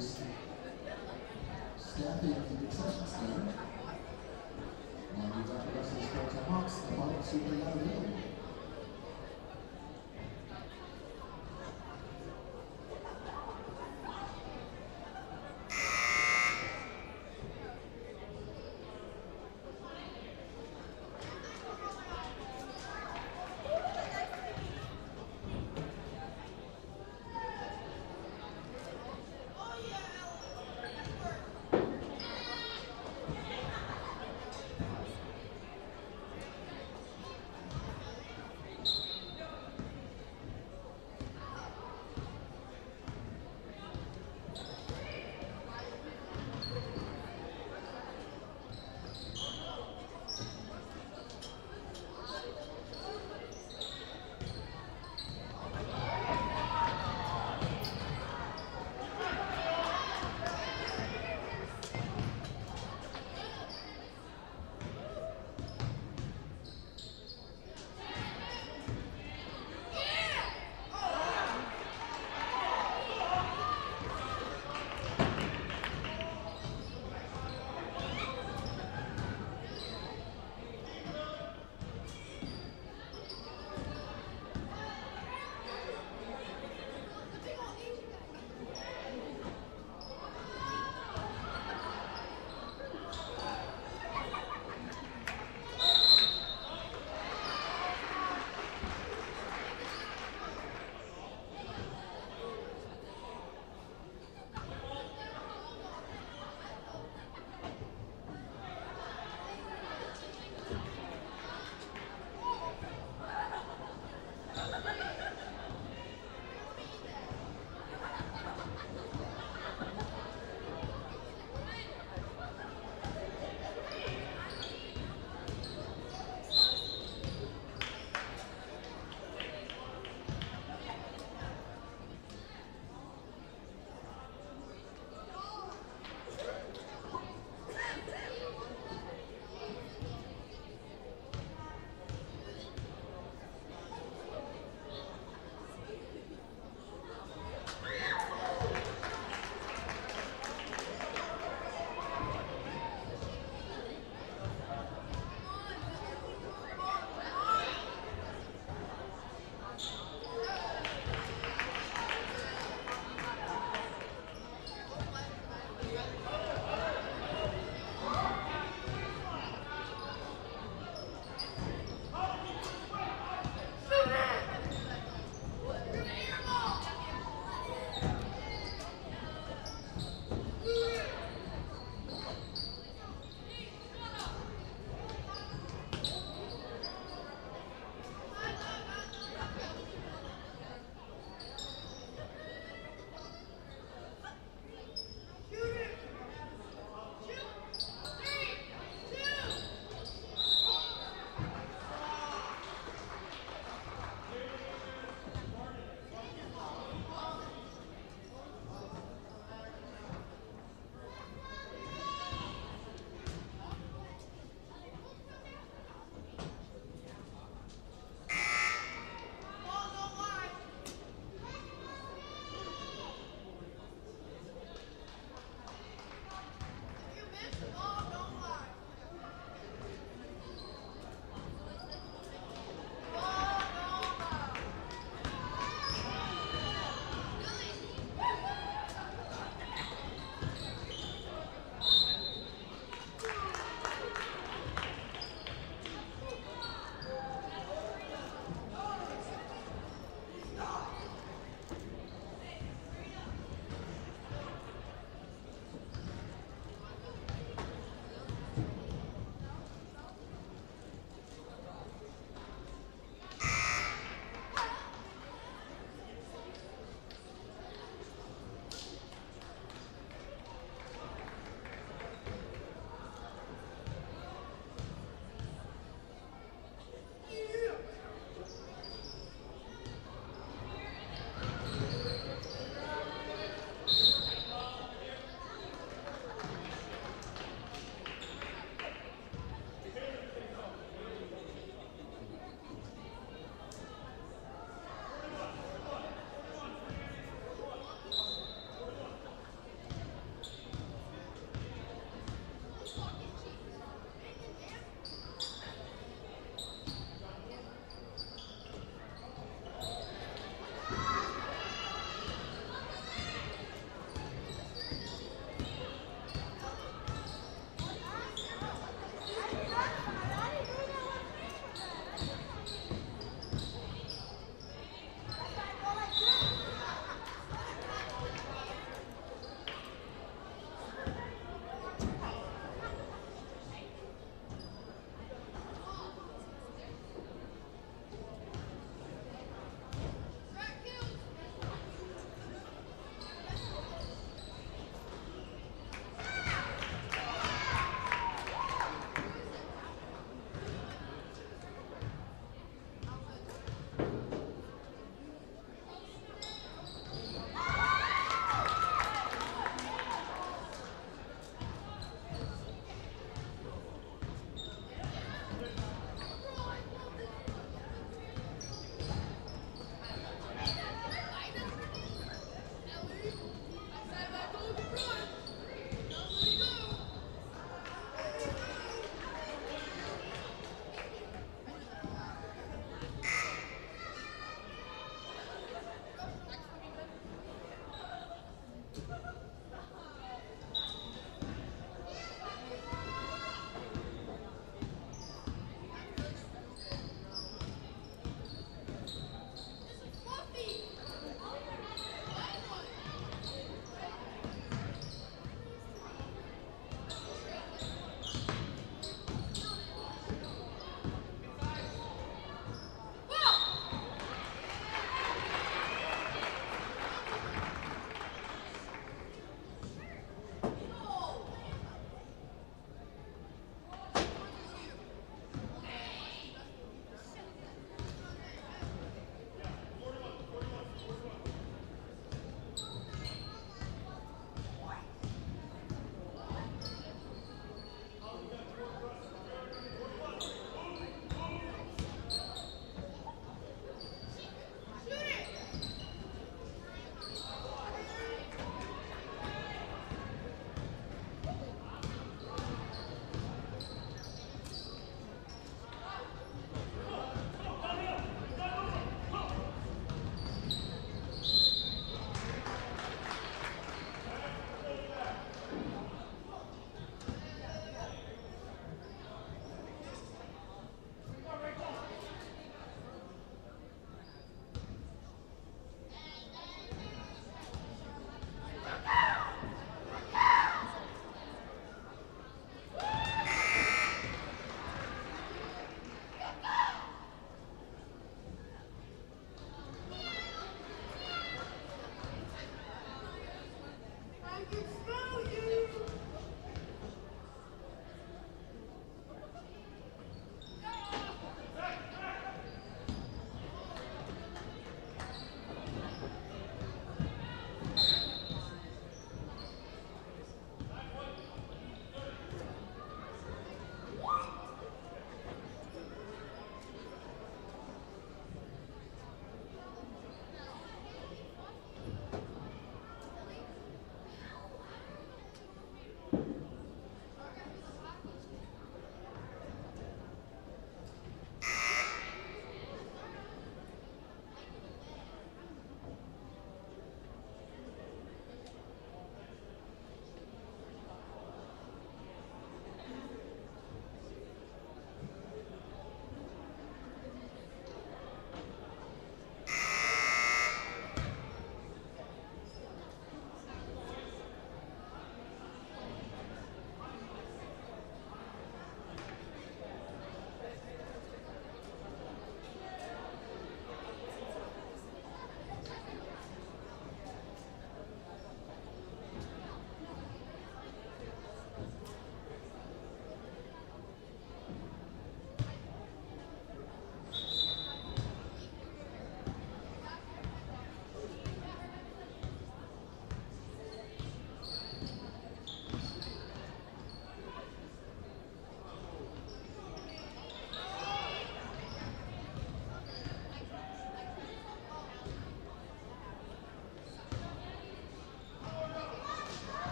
is staffing the concession stand. While the rest of the sports unlocks, the final super not available.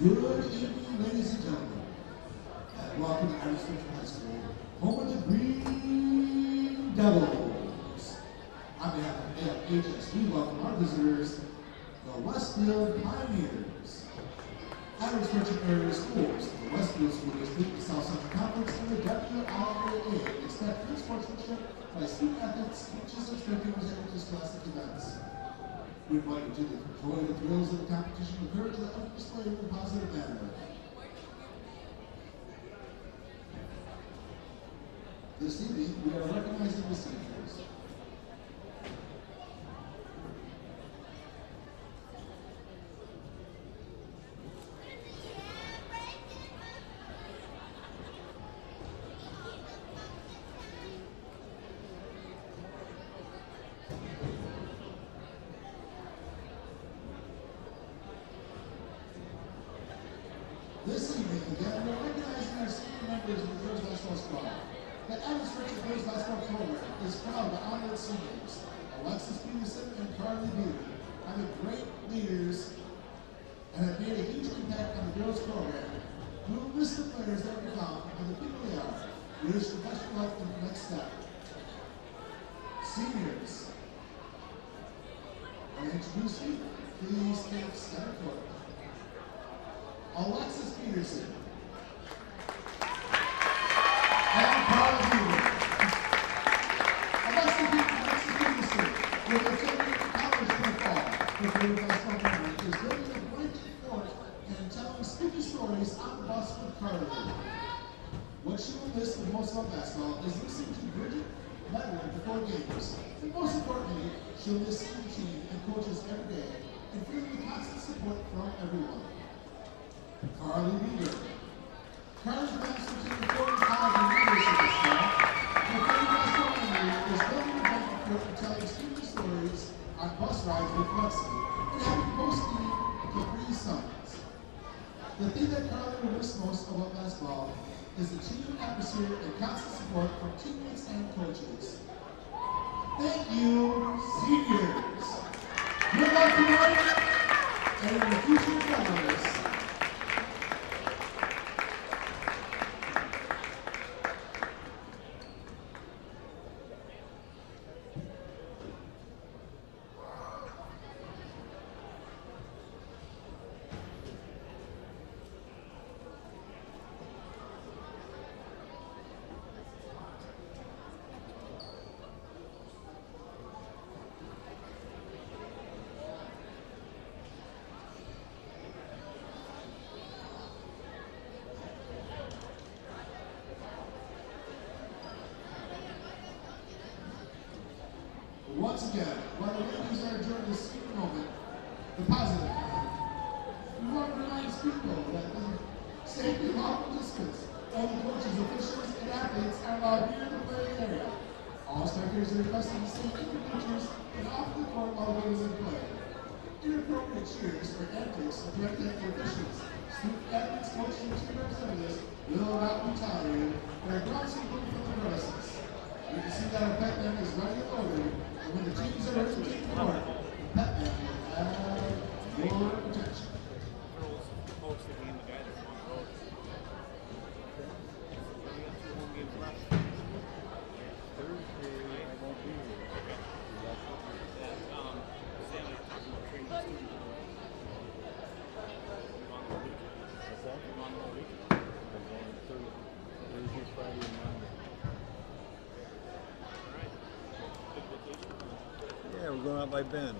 Good evening, ladies and gentlemen, and welcome to Westfield High School, home of the Green Devils. On behalf of AFHS, we welcome our visitors, the Westfield Pioneers. Adams Merchant Area Schools, the Westfield School District, the South Central Conference, and the WIAA expect good sportsmanship by student athletes, coaches, and spectators at interscholastic events. We invite you to enjoy the thrills of the competition with courage that are displayed in a positive manner. This evening, we are recognizing the seniors. This evening, again, we're recognizing our senior members of the girls basketball squad. The Adams Merchant girls basketball program is proud to honor its seniors, Alexis Peterson and Carly Beatty, are the great leaders and have made a huge impact on the girls program. We will miss the players that we found and the people they are. We wish the best of luck in the next step. Seniors, I introduce you, please take center court. Alexis Peterson and Carl Beaver. Alexis Peterson, with a champion college football for the basketball program, is building a great sport and telling spooky stories on the bus with Carly. What she will miss the most about basketball is listening to Bridget Medward before games. And most importantly, she'll miss seeing the team and coaches every day and feeling the constant support from everyone. Carly Beaver. Carly's master to the 40 college and leadership this fall. The 40 basketball memory is building a bank report and telling spooky stories on bus rides with Lexi and having post-game Capri Suns. The thing that Carly will miss most about basketball is the team atmosphere and constant support from teammates and coaches. Thank you, seniors. Good luck tonight and in the future endeavors. Once again, while the ladies are enjoying this sweet moment, the positive moment, we want to remind people that the safety of all participants, all the coaches, officials, and athletes are allowed near the playing area. All spectators are requested to stay in the bleachers and off the court while the game is in play. Inappropriate cheers or antics are directed at the officials. Student athletes, coaches, and team representatives will not be tolerated and are grounds for from the premises. You can see that our pet man is ready and loaded, and when the teams are ready to take the court, the pet man will have your protection. Yeah, we're going out by Ben.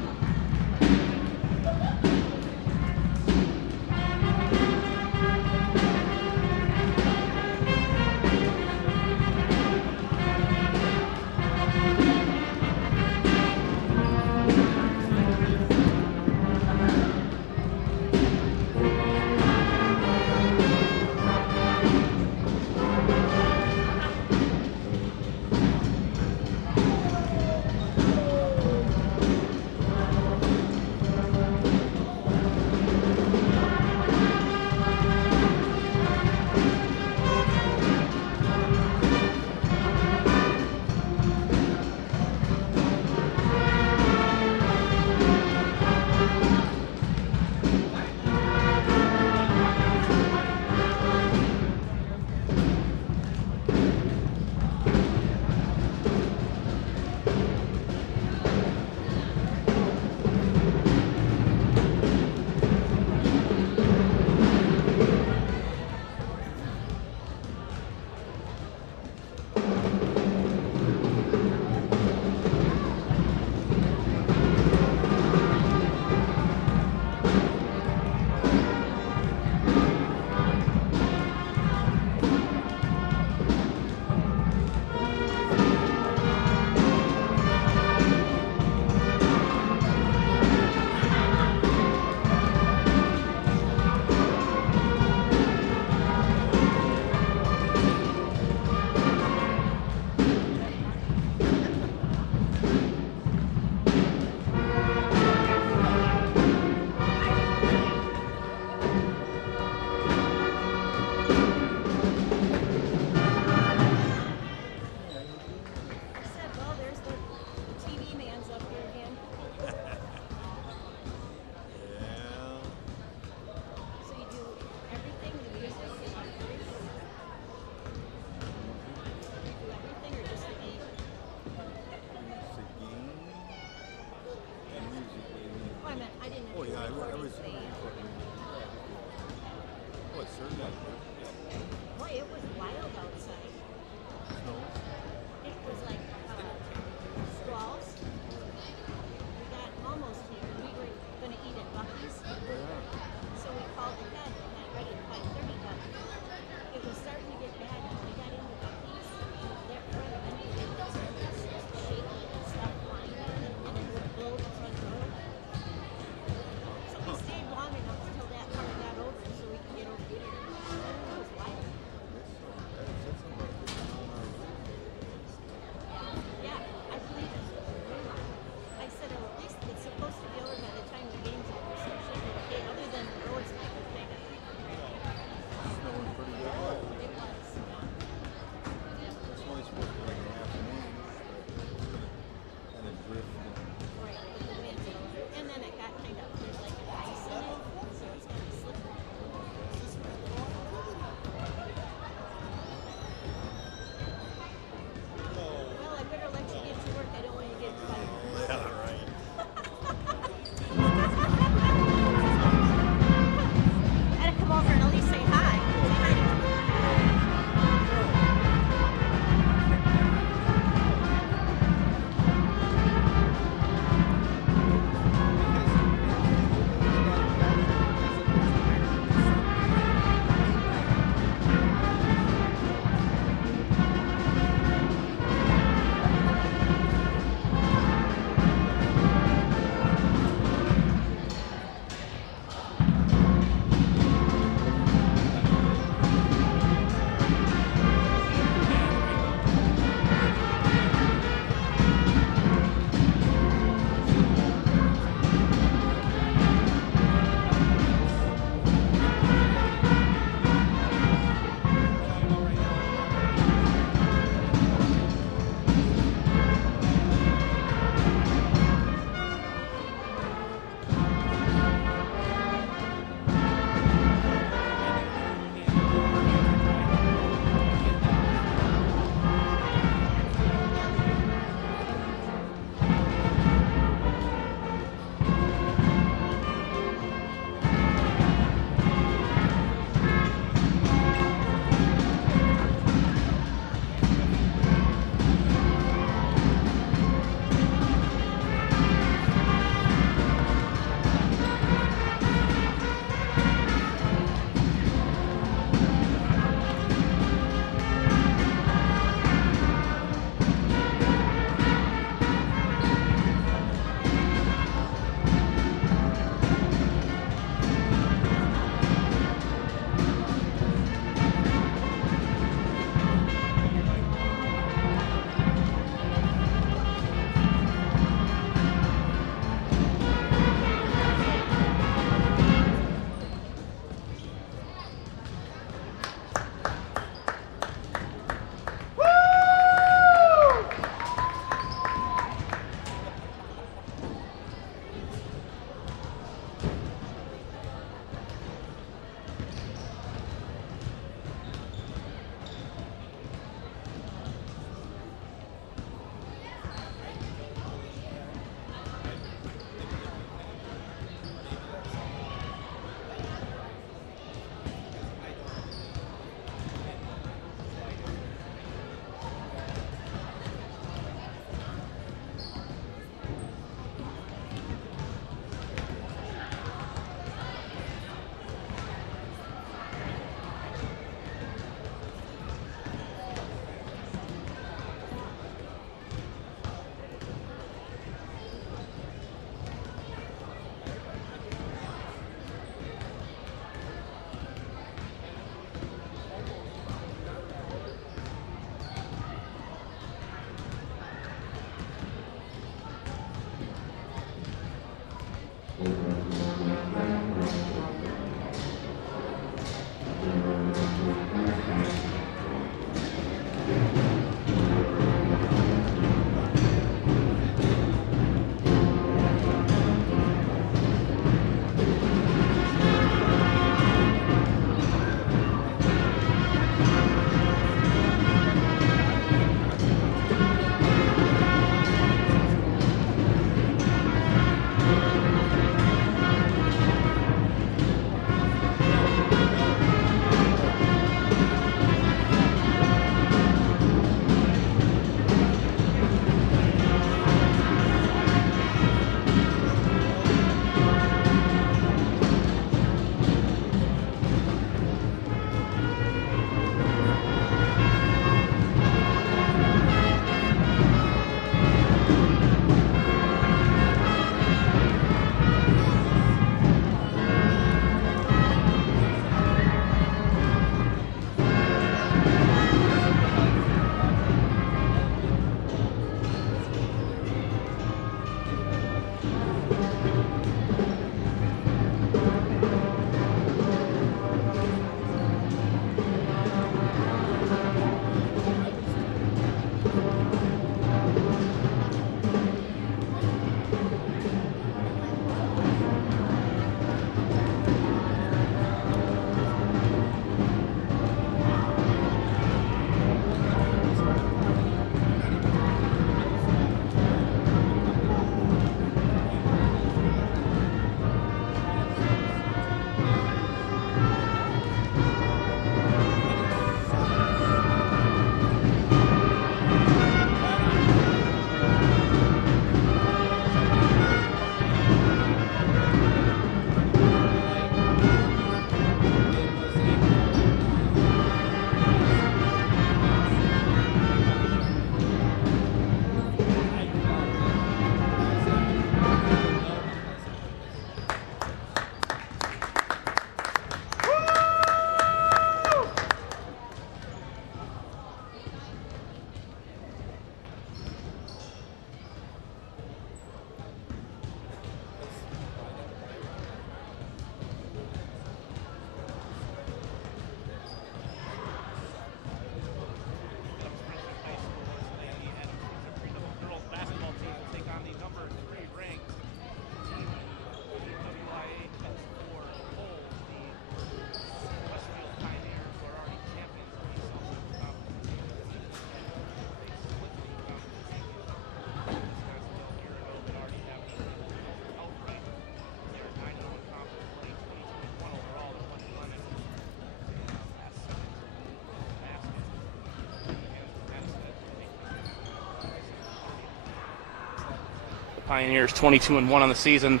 Pioneers 22-1 on the season.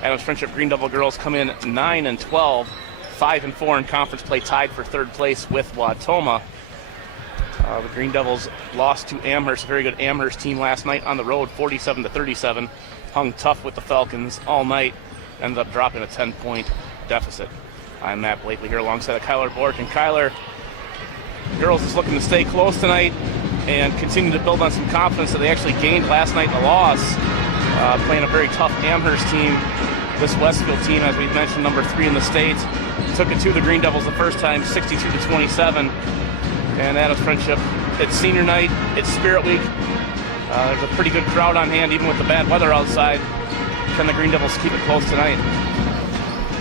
Adams Friendship Green Devil girls come in 9-12, 5-4 in conference play, tied for third place with Wautoma. The Green Devils lost to Amherst, a very good Amherst team last night on the road, 47-37. Hung tough with the Falcons all night, ended up dropping a 10-point deficit. I'm Matt Blakely here alongside Kyler Bork. And Kyler, girls is looking to stay close tonight and continue to build on some confidence that they actually gained last night in the loss, playing a very tough Amherst team. This Westfield team, as we mentioned, number 3 in the state, took it to the Green Devils the first time, 62-27. And Adams Friendship, it's senior night, it's Spirit Week. There's a pretty good crowd on hand, even with the bad weather outside. Can the Green Devils keep it close tonight?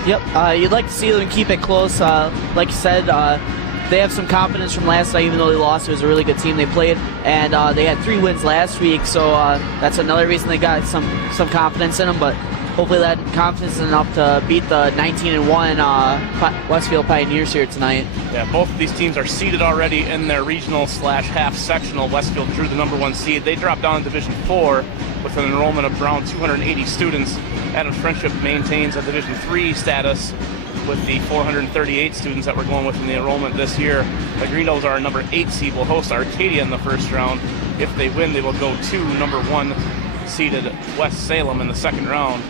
Yep, you'd like to see them keep it close. Like you said, they have some confidence from last night, even though they lost. It was a really good team they played, and they had 3 wins last week, so that's another reason they got some confidence in them. But hopefully that confidence is enough to beat the 19-1 Westfield Pioneers here tonight. Yeah, both of these teams are seeded already in their regional/half sectional. Westfield drew the number 1 seed. They dropped down in Division 4 with an enrollment of around 280 students. Adams Friendship maintains a Division 3 status with the 438 students that we're going with in the enrollment this year. The Green Devils are a number 8 seed, will host Arcadia in the first round. If they win, they will go to number 1 seeded West Salem in the second round.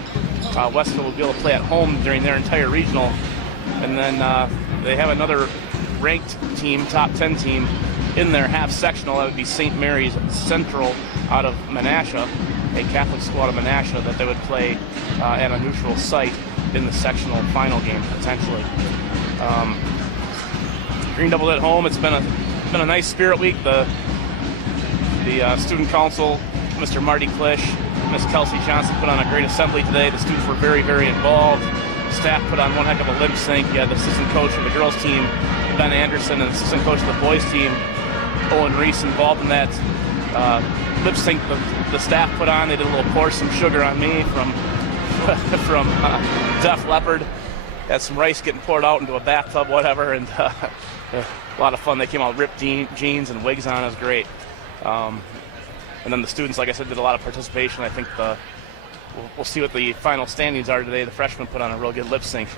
Westfield will be able to play at home during their entire regional. And then they have another ranked team, top 10 team, in their half sectional. That would be St. Mary's Central out of Menasha, a Catholic school out of Menasha, that they would play at a neutral site in the sectional final game, potentially. Green Devils at home. It's been a nice Spirit Week. The student council, Mr. Marty Klisch, Miss Kelsey Johnson, put on a great assembly today. The students were very, very involved. Staff put on one heck of a lip sync. You had the assistant coach of the girls team, Ben Anderson, and the assistant coach of the boys team, Owen Reese, involved in that lip sync the staff put on. They did a little Pour Some Sugar on Me from Def Leppard. Had some rice getting poured out into a bathtub, whatever, and a lot of fun. They came out ripped jeans and wigs on. It was great. And then the students, like I said, did a lot of participation. I think we'll see what the final standings are today. The freshmen put on a real good lip sync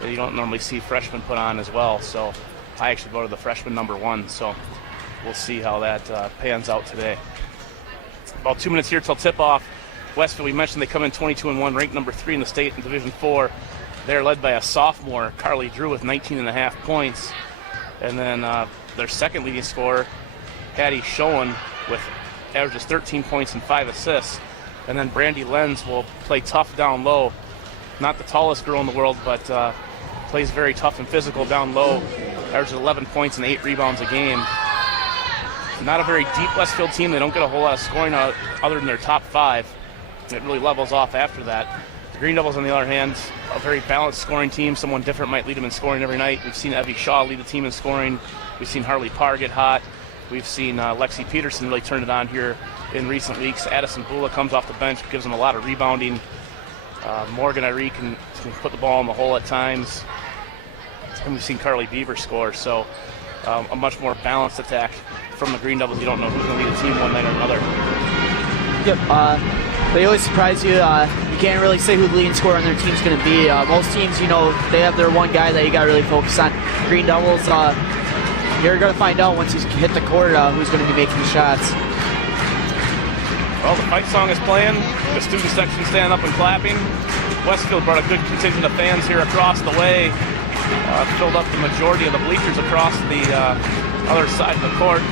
that you don't normally see freshmen put on as well. So I actually voted the freshman number 1. So we'll see how that pans out today. About 2 minutes here till tip-off. Westfield, we mentioned they come in 22-1, ranked number 3 in the state in Division 4. They're led by a sophomore, Carly Drew, with 19.5 points. And then their second leading scorer, Hattie Schoen, with averages 13 points and 5 assists. And then Brandy Lenz will play tough down low. Not the tallest girl in the world, but plays very tough and physical down low. Averages 11 points and 8 rebounds a game. Not a very deep Westfield team. They don't get a whole lot of scoring other than their top 5. It really levels off after that. The Green Devils, on the other hand, a very balanced scoring team. Someone different might lead them in scoring every night. We've seen Evie Shaw lead the team in scoring. We've seen Harley Parr get hot. We've seen Lexi Peterson really turn it on here in recent weeks. Addison Bula comes off the bench, gives them a lot of rebounding. Morgan Irie can put the ball in the hole at times. And we've seen Carly Beaver score. So a much more balanced attack from the Green Devils. You don't know who's going to lead the team one night or another. Yep. They always surprise you. You can't really say who the leading scorer on their team's going to be. Most teams, they have their one guy that you got to really focus on. Green Devils, you're going to find out once you hit the court who's going to be making the shots. Well, the fight song is playing. The student section standing up and clapping. Westfield brought a good contingent of fans here across the way. Filled up the majority of the bleachers across the other side of the court.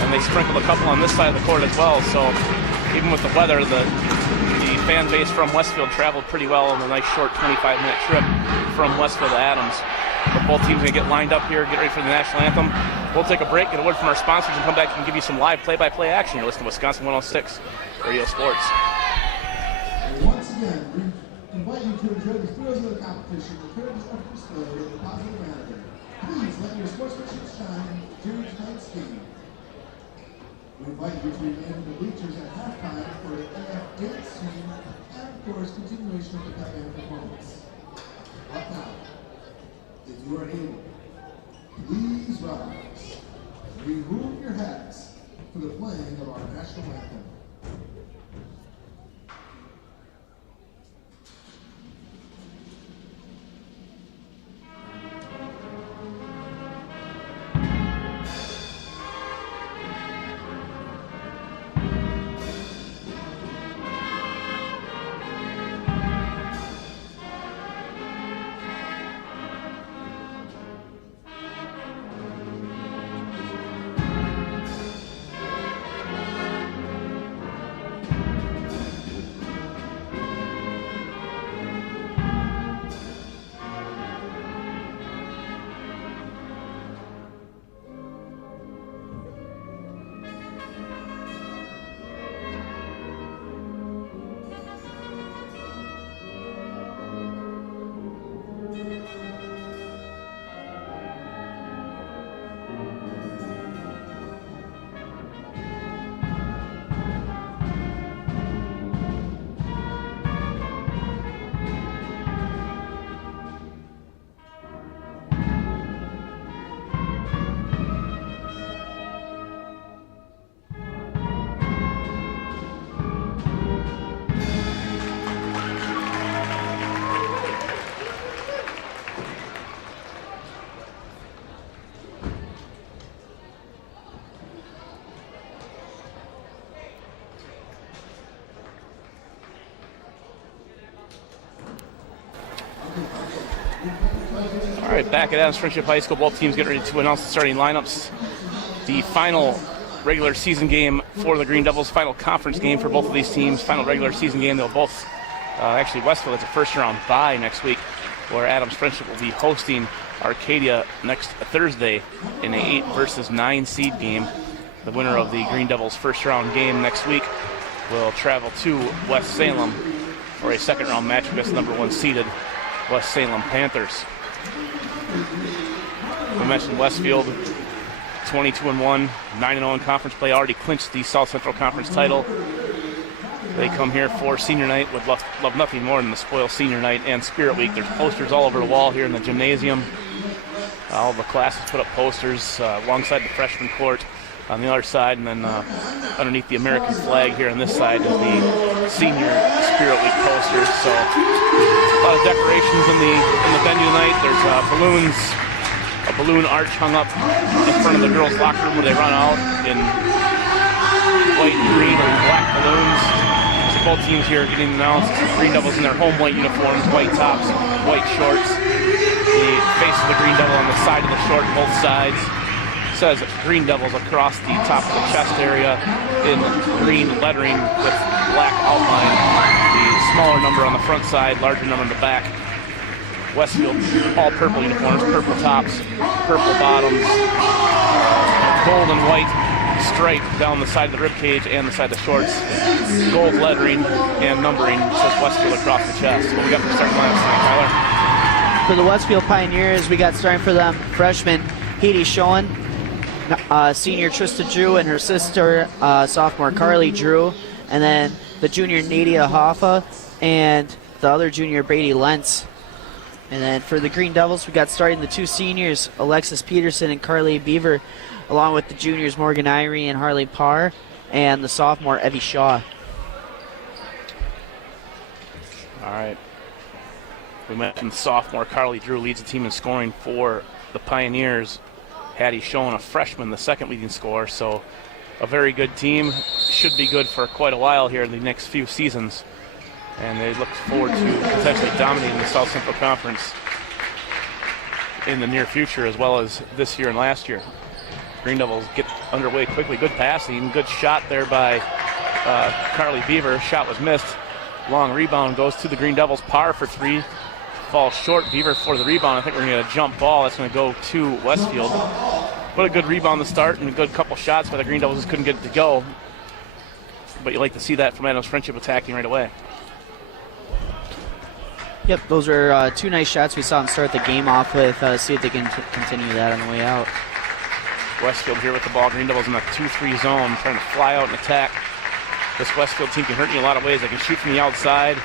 And they sprinkled a couple on this side of the court as well. So even with the weather, the fan base from Westfield traveled pretty well on a nice short 25-minute trip from Westfield to Adams. But both teams are going to get lined up here, get ready for the national anthem. We'll take a break, get a word from our sponsors, and come back and give you some live play-by-play action. You're listening to Wisconsin 106 Radio Sports. Once again, we invite you to enjoy the thrills of the competition, the courage of display, and the positive manner. Please let your sportsmanship shine during tonight's game. We invite you to remain in the bleachers at halftime for an AF dance team and, of course, continuation of the pregame performance. Up now, if you are able, please rise. Remove your hats for the playing of our national anthem. All right, back at Adams Friendship High School, both teams get ready to announce the starting lineups. The final regular season game for the Green Devils, final conference game for both of these teams, final regular season game. They'll both, actually Westfield has a first round bye next week, where Adams Friendship will be hosting Arcadia next Thursday in an 8 versus 9 seed game. The winner of the Green Devils first round game next week will travel to West Salem for a second round match against number 1 seeded West Salem Panthers. We mentioned Westfield, 22-1, 9-0 in conference play, already clinched the South Central Conference title. They come here for senior night, would love nothing more than the spoil senior night and Spirit Week. There's posters all over the wall here in the gymnasium. All the classes put up posters alongside the freshman court on the other side, and then underneath the American flag here on this side is the senior Spirit Week posters. So a lot of decorations in the venue tonight. There's balloons, a balloon arch hung up in front of the girls' locker room where they run out in white, green, and black balloons. So both teams here are getting announced. Green Devils in their home white uniforms, white tops, white shorts. The face of the Green Devil on the side of the short, both sides. Says Green Devils across the top of the chest area in green lettering with black outline. The smaller number on the front side, larger number on the back. Westfield, all purple uniforms, purple tops, purple bottoms, gold and white stripe down the side of the ribcage and the side of the shorts. Gold lettering and numbering says Westfield across the chest. What we got for starting lineup tonight, Tyler? For the Westfield Pioneers, we got starting for them freshman Haiti Schoen, senior Trista Drew, and her sister, sophomore Carly Drew, and then the junior Nadia Hoffa, and the other junior Brady Lentz. And then for the Green Devils, we got starting the 2 seniors, Alexis Peterson and Carly Beaver, along with the juniors Morgan Irie and Harley Parr, and the sophomore Evie Shaw. All right. We mentioned sophomore Carly Drew leads the team in scoring for the Pioneers. Hattie Schoen, a freshman, the second leading scorer, so a very good team. Should be good for quite a while here in the next few seasons. And they look forward to potentially dominating the South Central Conference in the near future, as well as this year and last year. Green Devils get underway quickly. Good passing, good shot there by Carly Beaver. Shot was missed. Long rebound goes to the Green Devils. Parr for 3. Falls short. Beaver for the rebound. I think we're going to get a jump ball. That's going to go to Westfield. What a good rebound to start, and a good couple shots by the Green Devils. Just couldn't get it to go. But you like to see that from Adams Friendship attacking right away. Yep, those are 2 nice shots we saw them start the game off with. See if they can continue that on the way out. Westfield here with the ball. Green Devils in a 2-3 zone, trying to fly out and attack. This Westfield team can hurt you in a lot of ways. They can shoot from the outside.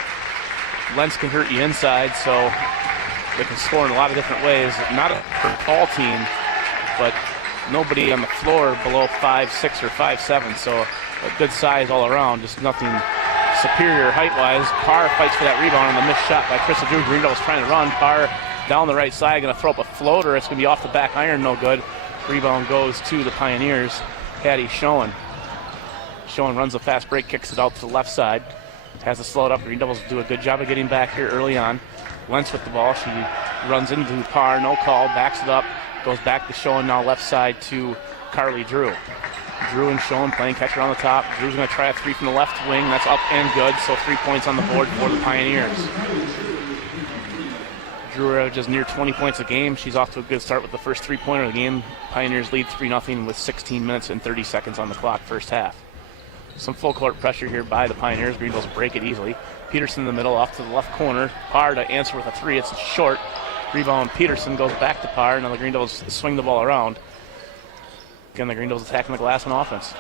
Lentz can hurt you inside, so they can score in a lot of different ways. Not a tall team, but nobody on the floor below 5'6" or 5'7", so a good size all around, just nothing superior height-wise. Parr fights for that rebound on the missed shot by Trista Drew. Green Devils trying to run. Parr down the right side, going to throw up a floater. It's going to be off the back iron, no good. Rebound goes to the Pioneers. Hattie Schoen. Schoen runs a fast break, kicks it out to the left side. Has to slow it up. Green Devils do a good job of getting back here early on. Lentz with the ball. She runs into Parr, no call, backs it up, goes back to Schoen, now left side to Carly Drew. Drew and Schoen playing catcher on the top. Drew's going to try a 3 from the left wing. That's up and good, so 3 points on the board for the Pioneers. Drew averages near 20 points a game. She's off to a good start with the first 3-pointer of the game. Pioneers lead 3-0 with 16 minutes and 30 seconds on the clock first half. Some full court pressure here by the Pioneers. Green Devils break it easily. Peterson in the middle, off to the left corner. Parr to answer with a 3. It's short. Rebound. Peterson goes back to Parr. Now the Green Devils swing the ball around. Again, the Green Devils attacking the glass on offense.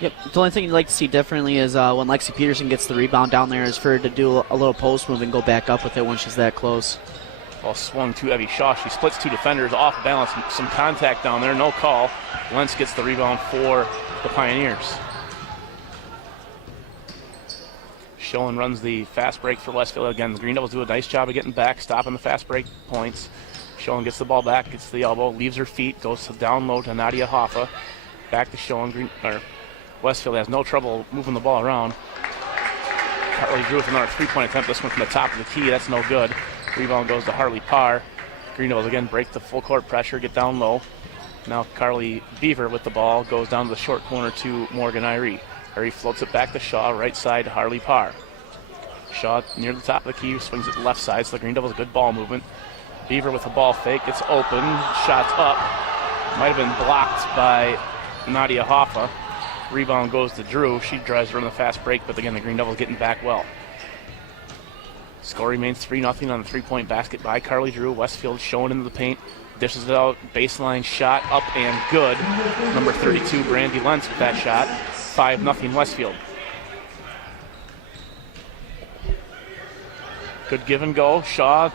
Yep. The only thing you'd like to see differently is when Lexi Peterson gets the rebound down there is for her to do a little post move and go back up with it when she's that close. Ball swung to Evie Shaw. She splits 2 defenders off balance. Some contact down there. No call. Lentz gets the rebound for the Pioneers. Schoen runs the fast break for Westfield. Again, the Green Devils do a nice job of getting back, stopping the fast break points. Schoen gets the ball back, gets the elbow, leaves her feet, goes to down low to Nadia Hoffa. Back to Schoen. Westfield has no trouble moving the ball around. Carly Drew with another 3-point attempt. This one from the top of the key. That's no good. Rebound goes to Harley Parr. Green Devils again break the full court pressure, get down low. Now Carly Beaver with the ball goes down to the short corner to Morgan Irie. Irie floats it back to Shaw, right side to Harley Parr. Shaw near the top of the key, swings it left side, so the Green Devils good ball movement. Beaver with the ball fake, it's open, shots up. Might have been blocked by Nadia Hoffa. Rebound goes to Drew. She drives around the fast break, but again, the Green Devils getting back well. Score remains 3-0 on the three-point basket by Carly Drew. Westfield showing into the paint. Dishes it out, baseline shot, up and good. Number 32, Brandy Lentz with that shot. 5-0 Westfield. Good give and go. Shaw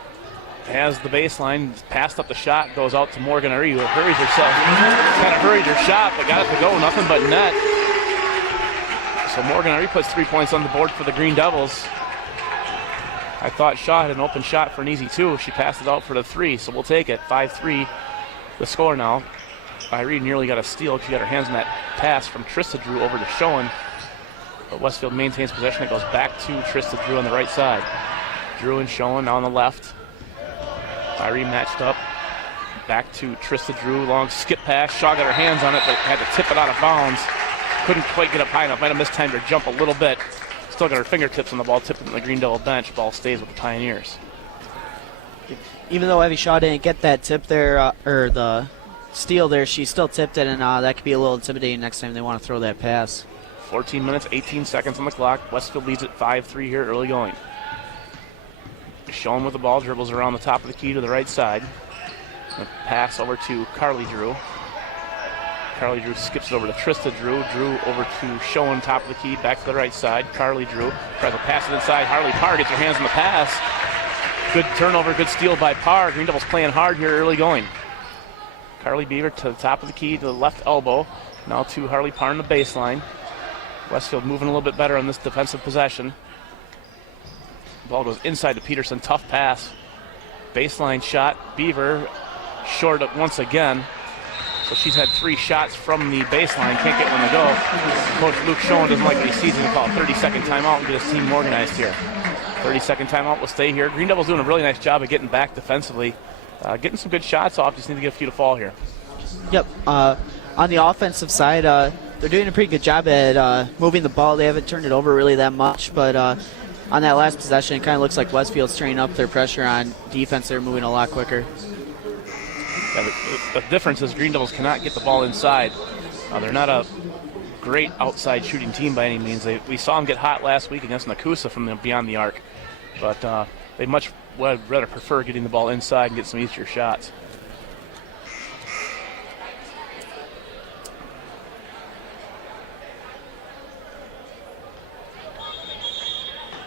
has the baseline, passed up the shot, goes out to Morgan Irie, who hurries herself. Kind of hurried her shot, but got it to go, nothing but net. So Morgan Irie puts 3 points on the board for the Green Devils. I thought Shaw had an open shot for an easy 2. She passed it out for the 3, so we'll take it. 5-3 the score now. Irie nearly got a steal. She got her hands on that pass from Trista Drew over to Schoen. But Westfield maintains possession. It goes back to Trista Drew on the right side. Drew and Schoen on the left. Irie matched up. Back to Trista Drew. Long skip pass. Shaw got her hands on it, but had to tip it out of bounds. Couldn't quite get up high enough. Might have mistimed her jump a little bit. Still got her fingertips on the ball, tipped it on the Green Devil bench. Ball stays with the Pioneers. Even though Evie Shaw didn't get that tip there, or the steal there, she still tipped it, and that could be a little intimidating next time they want to throw that pass. 14 minutes, 18 seconds on the clock. Westfield leads at 5-3 here early going. Schoen with the ball, dribbles around the top of the key to the right side. A pass over to Carly Drew. Carly Drew skips it over to Trista Drew. Drew over to Schoen, top of the key, back to the right side. Carly Drew tries to pass it inside. Harley Parr gets her hands on the pass. Good turnover, good steal by Parr. Green Devils playing hard here early going. Carly Beaver to the top of the key to the left elbow. Now to Harley Parr on the baseline. Westfield moving a little bit better on this defensive possession. Ball goes inside to Peterson. Tough pass. Baseline shot. Beaver short up once again. So she's had 3 shots from the baseline. Can't get one to go. Coach Luke Schoen doesn't like what he sees. He's going to call a 30-second timeout and get his team organized here. 30-second timeout will stay here. Green Devils doing a really nice job of getting back defensively. Getting some good shots off. Just need to get a few to fall here. Yep. On the offensive side, they're doing a pretty good job at moving the ball. They haven't turned it over really that much, but on that last possession, it kind of looks like Westfield's turning up their pressure on defense. They're moving a lot quicker. Yeah, the difference is Green Devils cannot get the ball inside. They're not a great outside shooting team by any means. We saw them get hot last week against Nakusa from beyond the arc, but they much would rather prefer getting the ball inside and get some easier shots.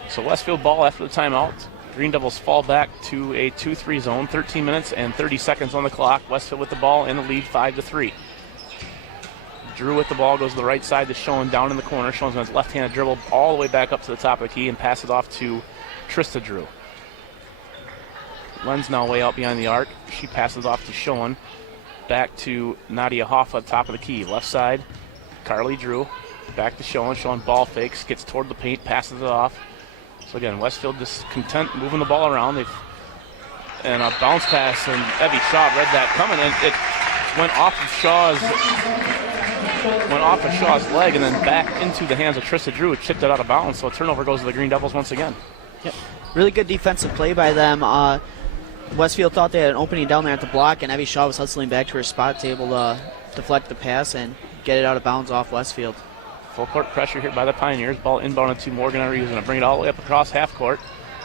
So Westfield ball after the timeout. Green Devils fall back to a 2-3 zone. 13 minutes and 30 seconds on the clock. Westfield with the ball in the lead 5-3. Drew with the ball goes to the right side to Schoen down in the corner. Schoen's on his left-handed dribble all the way back up to the top of the key and pass it off to Trista Drew. Len's now way out behind the arc. She passes off to Schoen. Back to Nadia Hoffa, top of the key. Left side, Carly Drew. Back to Schoen. Schoen ball fakes, gets toward the paint, passes it off. So again, Westfield just content moving the ball around. And a bounce pass, and Evie Shaw read that coming, and it went off of Shaw's leg and then back into the hands of Trista Drew, who chipped it out of bounds. So a turnover goes to the Green Devils once again. Yep. Really good defensive play by them. Westfield thought they had an opening down there at the block, and Evie Shaw was hustling back to her spot to able to deflect the pass and get it out of bounds off Westfield. Full court pressure here by the Pioneers. Ball inbounded to Morgan Irie, who's going to bring it all the way up across half court.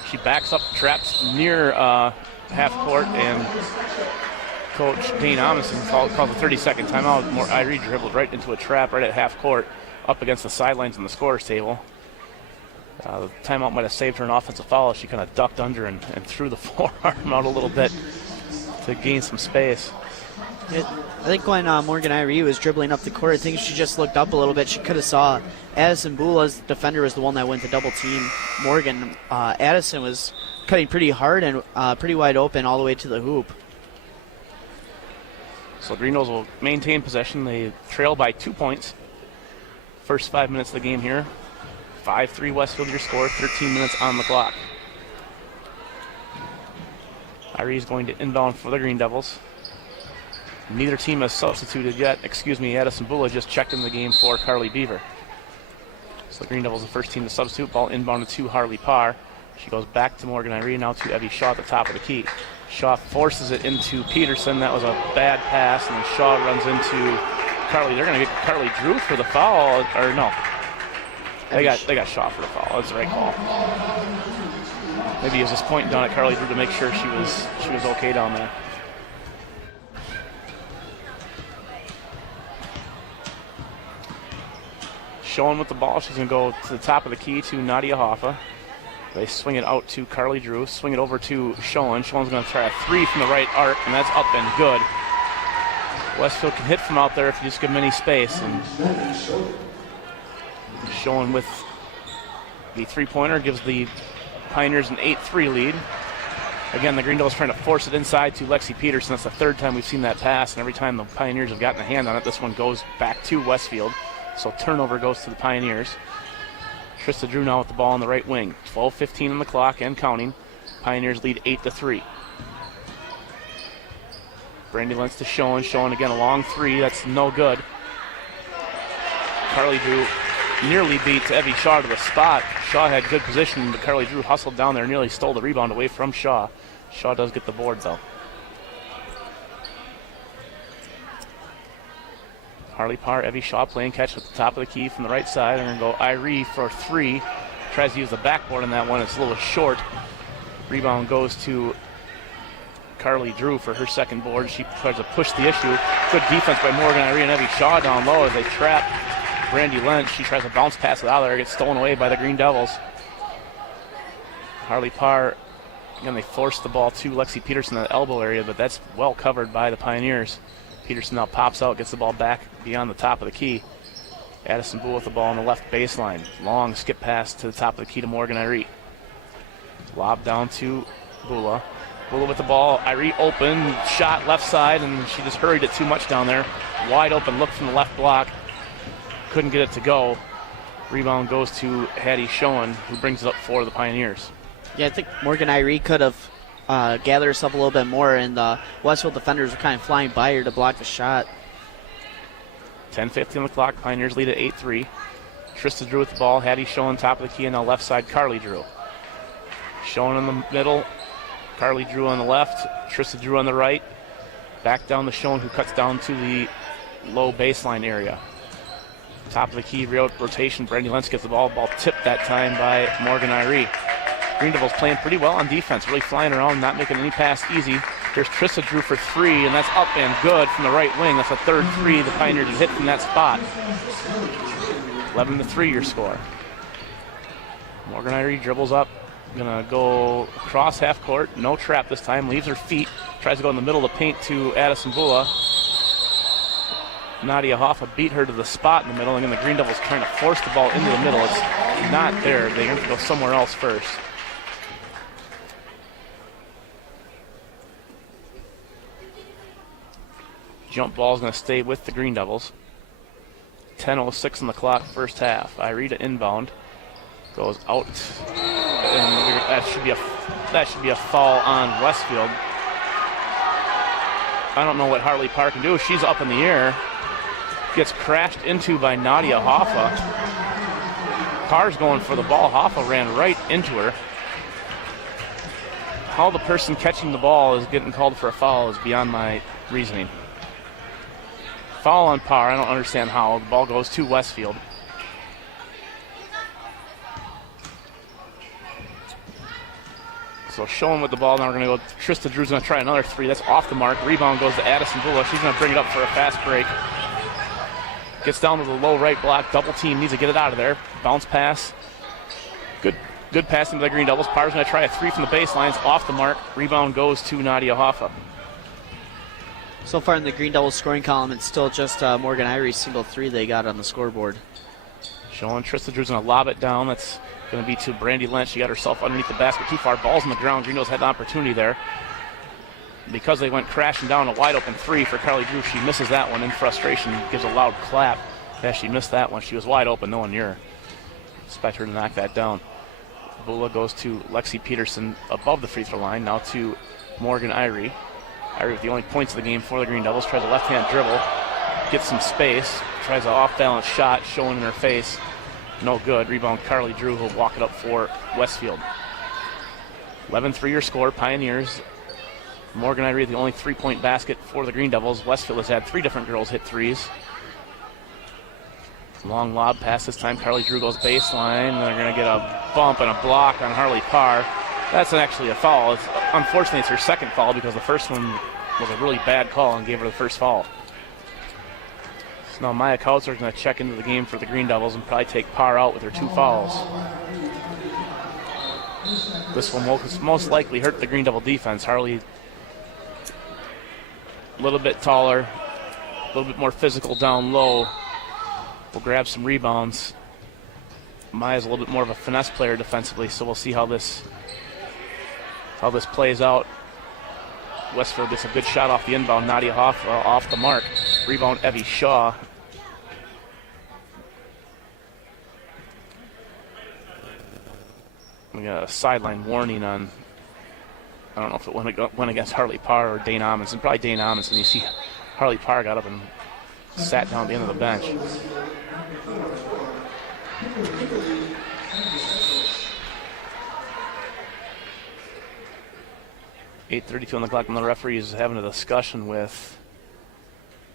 She backs up, traps near half court, and Coach Dane Amundsen calls a 30-second timeout. Irie dribbled right into a trap right at half court, up against the sidelines on the scorer's table. The timeout might have saved her an offensive foul. She kind of ducked under and threw the forearm out a little bit to gain some space. I think when Morgan Irie was dribbling up the court, I think she just looked up a little bit. She could have saw Addison Bula's defender was the one that went to double team Morgan. Addison was cutting pretty hard and pretty wide open all the way to the hoop. So Green Devils will maintain possession. They trail by 2 points. First 5 minutes of the game here. 5-3 Westfield your score, 13 minutes on the clock. Irie is going to inbound for the Green Devils. Neither team has substituted yet. Addison Bula just checked in the game for Carly Beaver. So the Green Devils the first team to substitute. Ball inbounded to Harley Parr. She goes back to Morgan Irie, now to Evie Shaw at the top of the key. Shaw forces it into Peterson. That was a bad pass, and then Shaw runs into Carly. They're going to get Carly Drew for the foul, or no. They got Shaw for the foul. That's the right call. Maybe he was just pointing down at Carly Drew to make sure she was okay down there. Showing with the ball, she's going to go to the top of the key to Nadia Hoffa. They swing it out to Carly Drew, swing it over to Schoen. Schoen's going to try a three from the right arc, and that's up and good. Westfield can hit from out there if you just give them any space. And Schoen with the three-pointer gives the Pioneers an 8-3 lead. Again, the Green Devils trying to force it inside to Lexi Peterson. That's the third time we've seen that pass, and every time the Pioneers have gotten a hand on it, this one goes back to Westfield. So turnover goes to the Pioneers. Trista Drew now with the ball on the right wing. 12:15 on the clock and counting. Pioneers lead 8-3. Brandy Lentz to Schoen. Schoen again a long three. That's no good. Carly Drew nearly beat Evie Shaw to the spot. Shaw had good position, but Carly Drew hustled down there, nearly stole the rebound away from Shaw. Shaw does get the board though. Harley Parr, Evie Shaw playing catch at the top of the key from the right side. They're going to go Irie for three. Tries to use the backboard on that one. It's a little short. Rebound goes to Carly Drew for her second board. She tries to push the issue. Good defense by Morgan Irie and Evie Shaw down low as they trap Brandy Lentz. She tries to bounce pass it out of there. Gets stolen away by the Green Devils. Harley Parr, again, they force the ball to Lexi Peterson in the elbow area, but that's well covered by the Pioneers. Peterson now pops out, gets the ball back beyond the top of the key. Addison Bull with the ball on the left baseline. Long skip pass to the top of the key to Morgan Irie. Lob down to Bula. Bula with the ball. Irie open, shot left side, and she just hurried it too much down there. Wide open look from the left block. Couldn't get it to go. Rebound goes to Hattie Schoen, who brings it up for the Pioneers. Yeah, I think Morgan Irie could have gathered herself a little bit more, and the Westfield defenders were kind of flying by her to block the shot. 10:50 on the clock. Pioneers lead at 8-3. Trista Drew with the ball. Hattie Schoen top of the key, and on the left side, Carly Drew. Schoen in the middle. Carly Drew on the left. Trista Drew on the right. Back down to Schoen, who cuts down to the low baseline area. Top of the key, rotation. Brandy Lentz gets the ball. Ball tipped that time by Morgan Irie. Green Devils playing pretty well on defense, really flying around, not making any pass easy. Here's Trista Drew for three, and that's up and good from the right wing. That's a third three the Pioneers have hit from that spot. 11-3 your score. Morgan Irie dribbles up, gonna go across half court, no trap this time, leaves her feet, tries to go in the middle of the paint to Addison Bula. Nadia Hoffa beat her to the spot in the middle, and then the Green Devils trying to force the ball into the middle. It's not there. They have to go somewhere else first. Jump ball is going to stay with the Green Devils. 10:06 on the clock, first half. Irie to inbound. Goes out, and that should be a foul on Westfield. I don't know what Harley Parr can do. She's up in the air. Gets crashed into by Nadia Hoffa. Parr's going for the ball. Hoffa ran right into her. How the person catching the ball is getting called for a foul is beyond my reasoning. Foul on Parr. I don't understand how. The ball goes to Westfield. So Schoen with the ball. Now we're going to go. Trista Drew's going to try another three. That's off the mark. Rebound goes to Addison Bula. She's going to bring it up for a fast break. Gets down to the low right block. Double team. Needs to get it out of there. Bounce pass. Good passing by the Green Devils. Parr's going to try a three from the baseline. It's off the mark. Rebound goes to Nadia Hoffa. So far in the Green Devils scoring column, it's still just Morgan Irie's single three they got on the scoreboard. Showing Trista Drew's going to lob it down. That's going to be to Brandy Lentz. She got herself underneath the basket too far. Ball's on the ground. Green Devils had the opportunity there. Because they went crashing down, a wide open three for Carly Drew. She misses that one in frustration. Gives a loud clap. Yeah, she missed that one. She was wide open, no one near her. Expect her to knock that down. Bula goes to Lexi Peterson above the free throw line. Now to Morgan Irie. Irie with the only points of the game for the Green Devils. Tries a left-hand dribble. Gets some space. Tries an off-balance shot. Showing in her face. No good. Rebound Carly Drew, who'll walk it up for Westfield. 11-3 your score. Pioneers. Morgan Irie the only three-point basket for the Green Devils. Westfield has had 3 different girls hit threes. Long lob pass this time. Carly Drew goes baseline. They're going to get a bump and a block on Harley Parr. That's actually a foul. Unfortunately, it's her second foul because the first one was a really bad call and gave her the first foul. So now Maya Kautzer is going to check into the game for the Green Devils and probably take Parr out with her 2 fouls. This one will most likely hurt the Green Devil defense. Harley a little bit taller, a little bit more physical down low. Will grab some rebounds. Maya's a little bit more of a finesse player defensively, so we'll see how this plays out. Westfield gets a good shot off the inbound. Nadia Hoff off the mark. Rebound Evie Shaw. We got a sideline warning on, I don't know if it went against Harley Parr or Dane Amundsen. Probably Dane Amundsen. You see Harley Parr got up and sat down at the end of the bench. .8:32 on the clock, and the referee is having a discussion with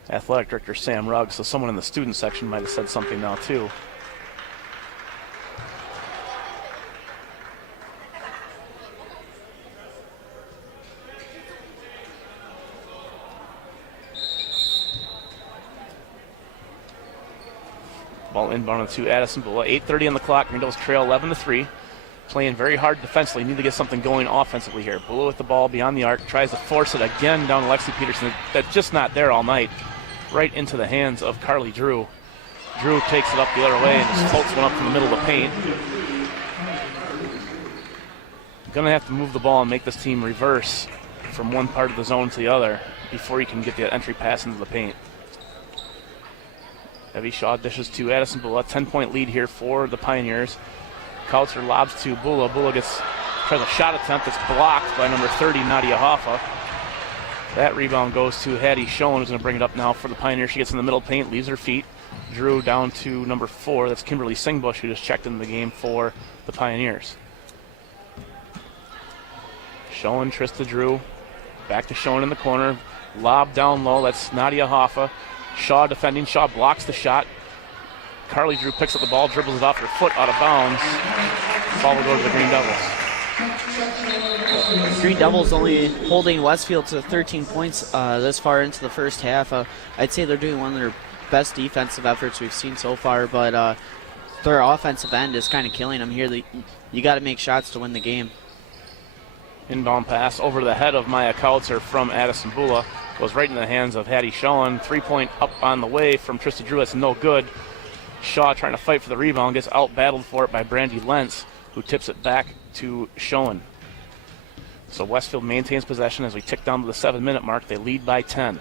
athletic director Sam Rugg, so someone in the student section might have said something now too. Ball inbound to Addison Bula. 8:30 on the clock. Green Devils trail 11-3. Playing very hard defensively. Need to get something going offensively here. Bula with the ball beyond the arc. Tries to force it again down to Lexi Peterson. That's just not there all night. Right into the hands of Carly Drew. Drew takes it up the other way and just floats one up from the middle of the paint. Going to have to move the ball and make this team reverse from one part of the zone to the other before you can get the entry pass into the paint. Evie Shaw dishes to Addison Bula. 10-point lead here for the Pioneers. Kautzer lobs to Bula. Bula tries a shot attempt. It's blocked by number 30, Nadia Hoffa. That rebound goes to Hattie Schoen, who's going to bring it up now for the Pioneers. She gets in the middle paint, leaves her feet. Drew down to number 4. That's Kimberly Singbush, who just checked into the game for the Pioneers. Schoen, Trista Drew. Back to Schoen in the corner. Lob down low. That's Nadia Hoffa. Shaw defending. Shaw blocks the shot. Carly Drew picks up the ball, dribbles it off her foot out of bounds. Ball will go to the Green Devils. Green Devils only holding Westfield to 13 points this far into the first half. I'd say they're doing one of their best defensive efforts we've seen so far, but their offensive end is kind of killing them here. You got to make shots to win the game. Inbound pass over the head of Maya Kautzer from Addison Bula. Goes right in the hands of Hattie Schoen. 3-point up on the way from Trista Drew. That's no good. Shaw trying to fight for the rebound. Gets out-battled for it by Brandy Lentz, who tips it back to Schoen. So Westfield maintains possession as we tick down to the 7-minute mark. They lead by 10.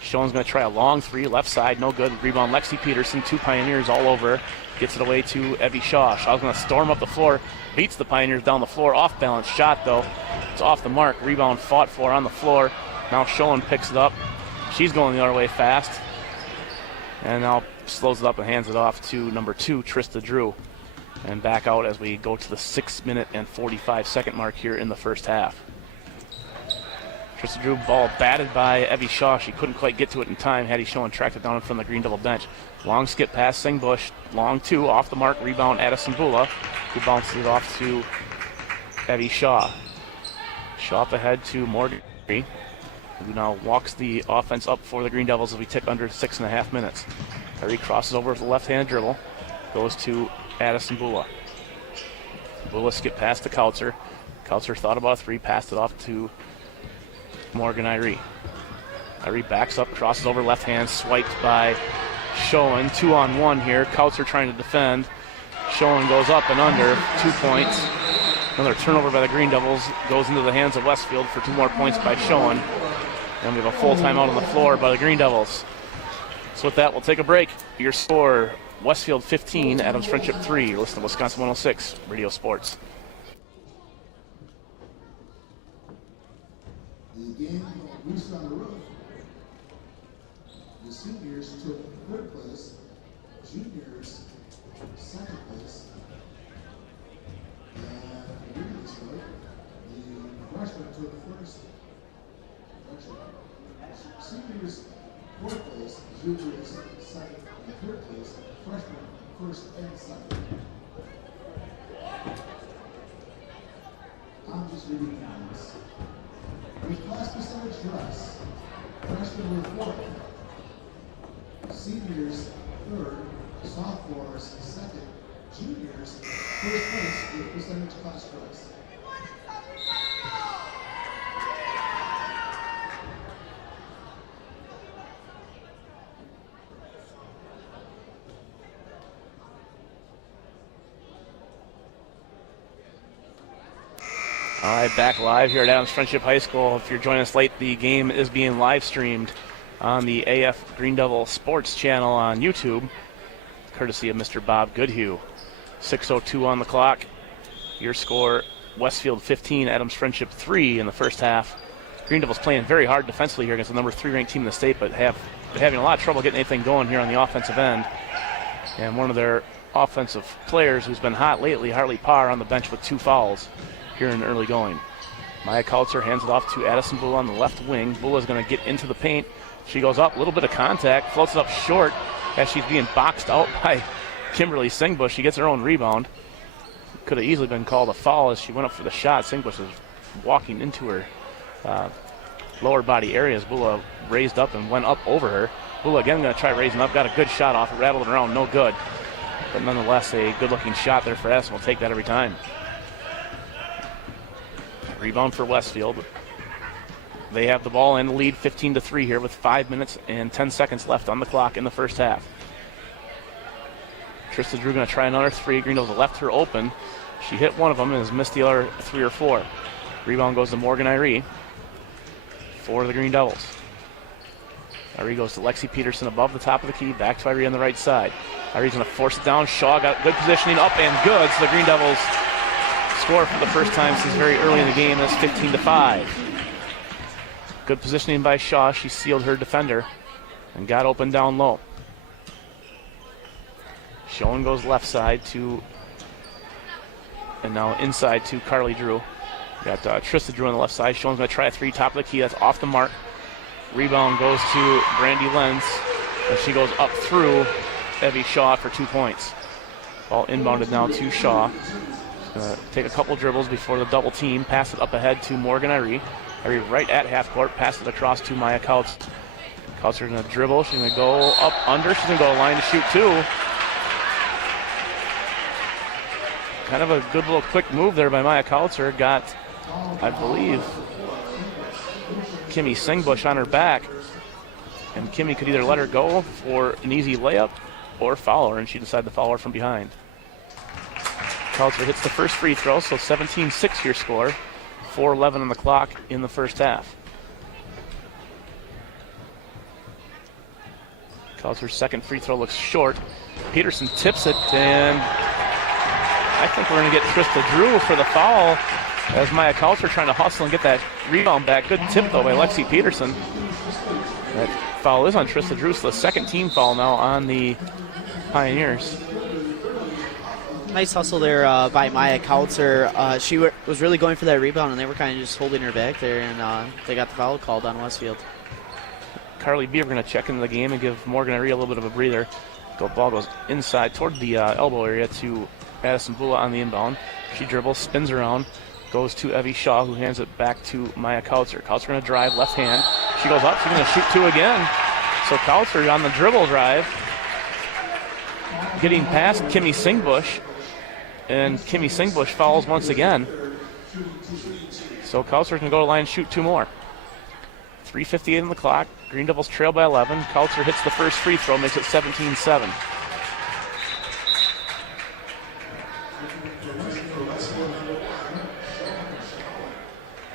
Schoen's going to try a long 3, left side, no good. Rebound Lexi Peterson, 2 Pioneers all over. Gets it away to Evie Shaw. Shaw's going to storm up the floor. Beats the Pioneers down the floor. Off-balance shot, though. It's off the mark. Rebound fought for on the floor. Now Schoen picks it up. She's going the other way fast. And now slows it up and hands it off to number 2, Trista Drew. And back out as we go to the 6-minute and 45-second mark here in the first half. Trista Drew, ball batted by Evie Shaw. She couldn't quite get to it in time. Hattie Schoen tracked it down from the Green Devil bench. Long skip pass, Singbush. Long 2, off the mark. Rebound, Addison Bula, who bounces it off to Evie Shaw. Shaw up ahead to Morgan, who now walks the offense up for the Green Devils as we tick under 6.5 minutes. Harry crosses over with the left-hand dribble. Goes to Addison Bula. Bula skip past to Kautzer. Kautzer thought about a 3, passed it off to Morgan Irie. Irie backs up, crosses over left hand, swiped by Schoen. 2-on-1 here. Kautzer trying to defend. Schoen goes up and under. 2 points. Another turnover by the Green Devils goes into the hands of Westfield for 2 more points by Schoen. And we have a full timeout on the floor by the Green Devils. So with that, we'll take a break. Your score, Westfield 15, Adams Friendship 3. You're listening to Wisconsin 106 Radio Sports. game boosted on the roof. The seniors took 3rd place, juniors 2nd place, and reading this right, the freshmen took 1st. Seniors 4th place, juniors 2nd and 3rd place, freshmen 1st and 2nd. I'm just reading the names. With class percentage dress, freshmen were 4th, seniors 3rd, sophomores 2nd, juniors 1st place with percentage class dress. All right, back live here at Adams Friendship High School. If you're joining us late, the game is being live streamed on the AF Green Devil Sports channel on YouTube, courtesy of Mr. Bob Goodhue. 6:02 on the clock. Your score, Westfield 15, Adams Friendship 3 in the first half. Green Devils playing very hard defensively here against the number 3 ranked team in the state, but been having a lot of trouble getting anything going here on the offensive end. And one of their offensive players who's been hot lately, Hartley Parr, on the bench with 2 fouls here in early going. Maya Kautzer hands it off to Addison Bulla on the left wing. Bulla's going to get into the paint. She goes up, a little bit of contact, floats it up short as she's being boxed out by Kimberly Singbush. She gets her own rebound. Could have easily been called a foul as she went up for the shot. Singbush was walking into her lower body area as Bulla raised up and went up over her. Bulla again going to try raising up, got a good shot off it, rattled it around, no good. But nonetheless, a good-looking shot there for Addison. We'll take that every time. Rebound for Westfield. They have the ball and the lead 15-3 here with 5 minutes and 10 seconds left on the clock in the first half. Trista Drew going to try another 3. Green Devils left her open. She hit one of them and has missed the other 3 or 4. Rebound goes to Morgan Iree for the Green Devils. Iree goes to Lexi Peterson above the top of the key, back to Iree on the right side. Iree's going to force it down. Shaw got good positioning, up and good. So the Green Devils score for the first time since very early in the game. That's 15-5. Good positioning by Shaw. She sealed her defender and got open down low. Schoen goes left side to, and now inside to Carly Drew. Got Trista Drew on the left side. Schoen's going to try a 3, top of the key. That's off the mark. Rebound goes to Brandy Lenz, and she goes up through Evie Shaw for 2 points. Ball inbounded now to Shaw. Take a couple dribbles before the double team. Pass it up ahead to Morgan Iree. Iree right at half court. Pass it across to Maya Kautz. Kautzer going to dribble. She's going to go up under. She's going to go to line to shoot 2. Kind of a good little quick move there by Maya Kautzer. Got, I believe, Kimmy Singbush on her back. And Kimmy could either let her go for an easy layup or foul her, and she decided to foul her from behind. Kautzer hits the first free throw, so 17-6 your score. 4:11 on the clock in the first half. Kautzer's second free throw looks short. Peterson tips it, and I think we're going to get Trista Drew for the foul as Maya Kautzer trying to hustle and get that rebound back. Good tip, though, by Lexi Peterson. That foul is on Trista Drew, so the second team foul now on the Pioneers. Nice hustle there by Maya Kautzer. She was really going for that rebound, and they were kind of just holding her back there, and they got the foul called on Westfield. Carly Beaver going to check into the game and give Morgan Iree a little bit of a breather. Ball goes inside toward the elbow area to Addison Bulla on the inbound. She dribbles, spins around, goes to Evie Shaw, who hands it back to Maya Kautzer. Kautzer going to drive, left hand. She goes up, she's going to shoot 2 again. So Kautzer on the dribble drive, getting past Kimmy Singbush. And Kimmy Singbush fouls once again. So Kautzer can go to line and shoot 2 more. 3:58 on the clock. Green Devils trail by 11. Kautzer hits the first free throw, makes it 17-7.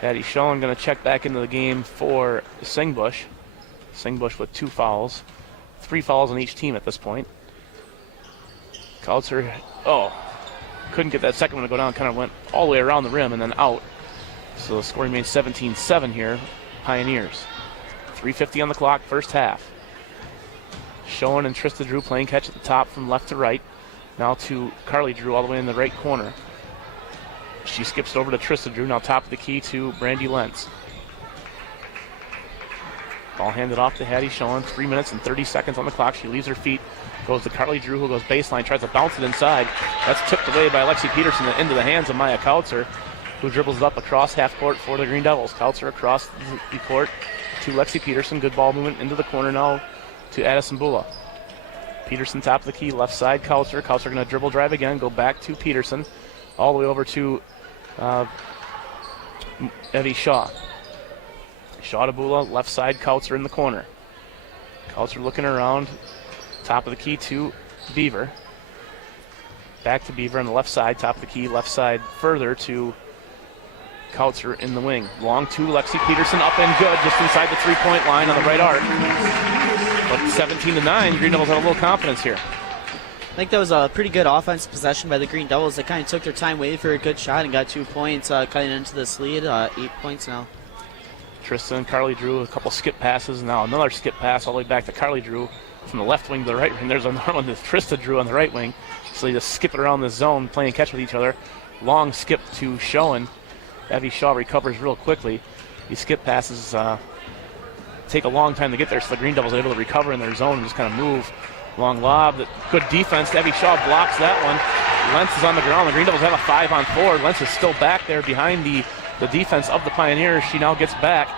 Patty Schoen going to check back into the game for Singbush. Singbush with 2 fouls. 3 fouls on each team at this point. Kautzer, couldn't get that second one to go down, kind of went all the way around the rim and then out. So the score remains 17-7 here Pioneers. 3:50 on the clock, first half. Schoen and Trista Drew playing catch at the top from left to right. Now to Carly Drew all the way in the right corner. She skips over to Trista Drew, now top of the key to Brandy Lentz. Ball handed off to Hattie Schoen. 3 minutes and 30 seconds on the clock. She leaves her feet, goes to Carly Drew, who goes baseline, tries to bounce it inside. That's tipped away by Lexi Peterson into the hands of Maya Kautzer, who dribbles it up across half court for the Green Devils. Kautzer across the court to Lexi Peterson. Good ball movement into the corner now to Addison Bula. Peterson top of the key, left side Kautzer. Kautzer going to dribble drive again, go back to Peterson, all the way over to Evie Shaw. Shaw to Bula, left side Kautzer in the corner. Kautzer looking around, top of the key to Beaver. Back to Beaver on the left side, top of the key, left side further to Kautzer in the wing. Long to Lexi Peterson, up and good, just inside the three-point line on the right arc. But 17-9, Green Devils have a little confidence here. I think that was a pretty good offensive possession by the Green Devils. They kind of took their time, waited for a good shot, and got 2 points, cutting into this lead. 8 points now. Tristan and Carly Drew, a couple skip passes. Now another skip pass all the way back to Carly Drew from the left wing to the right wing. There's another one that Trista Drew on the right wing. So they just skip it around the zone, playing catch with each other. Long skip to Schoen. Evie Shaw recovers real quickly. These skip passes take a long time to get there, so the Green Devils are able to recover in their zone and just kind of move. Long lob, good defense. Evie Shaw blocks that one. Lentz is on the ground. The Green Devils have a 5-on-4. Lentz is still back there behind the defense of the Pioneers. She now gets back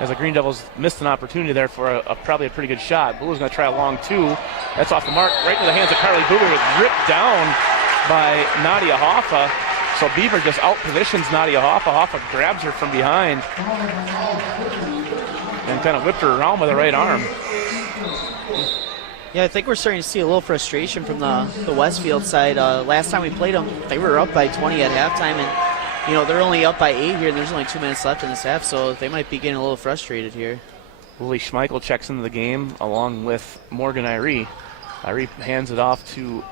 as the Green Devils missed an opportunity there for probably a pretty good shot. Bula's going to try a long two. That's off the mark, right into the hands of Carly Bula. Was ripped down by Nadia Hoffa. So Beaver just out-positions Nadia Hoffa. Hoffa grabs her from behind and kind of whipped her around with the right arm. Yeah, I think we're starting to see a little frustration from the Westfield side. Last time we played them, they were up by 20 at halftime, and they're only up by 8 here, and there's only 2 minutes left in this half, so they might be getting a little frustrated here. Lily Schmeichel checks into the game along with Morgan Irie. Irie hands it off to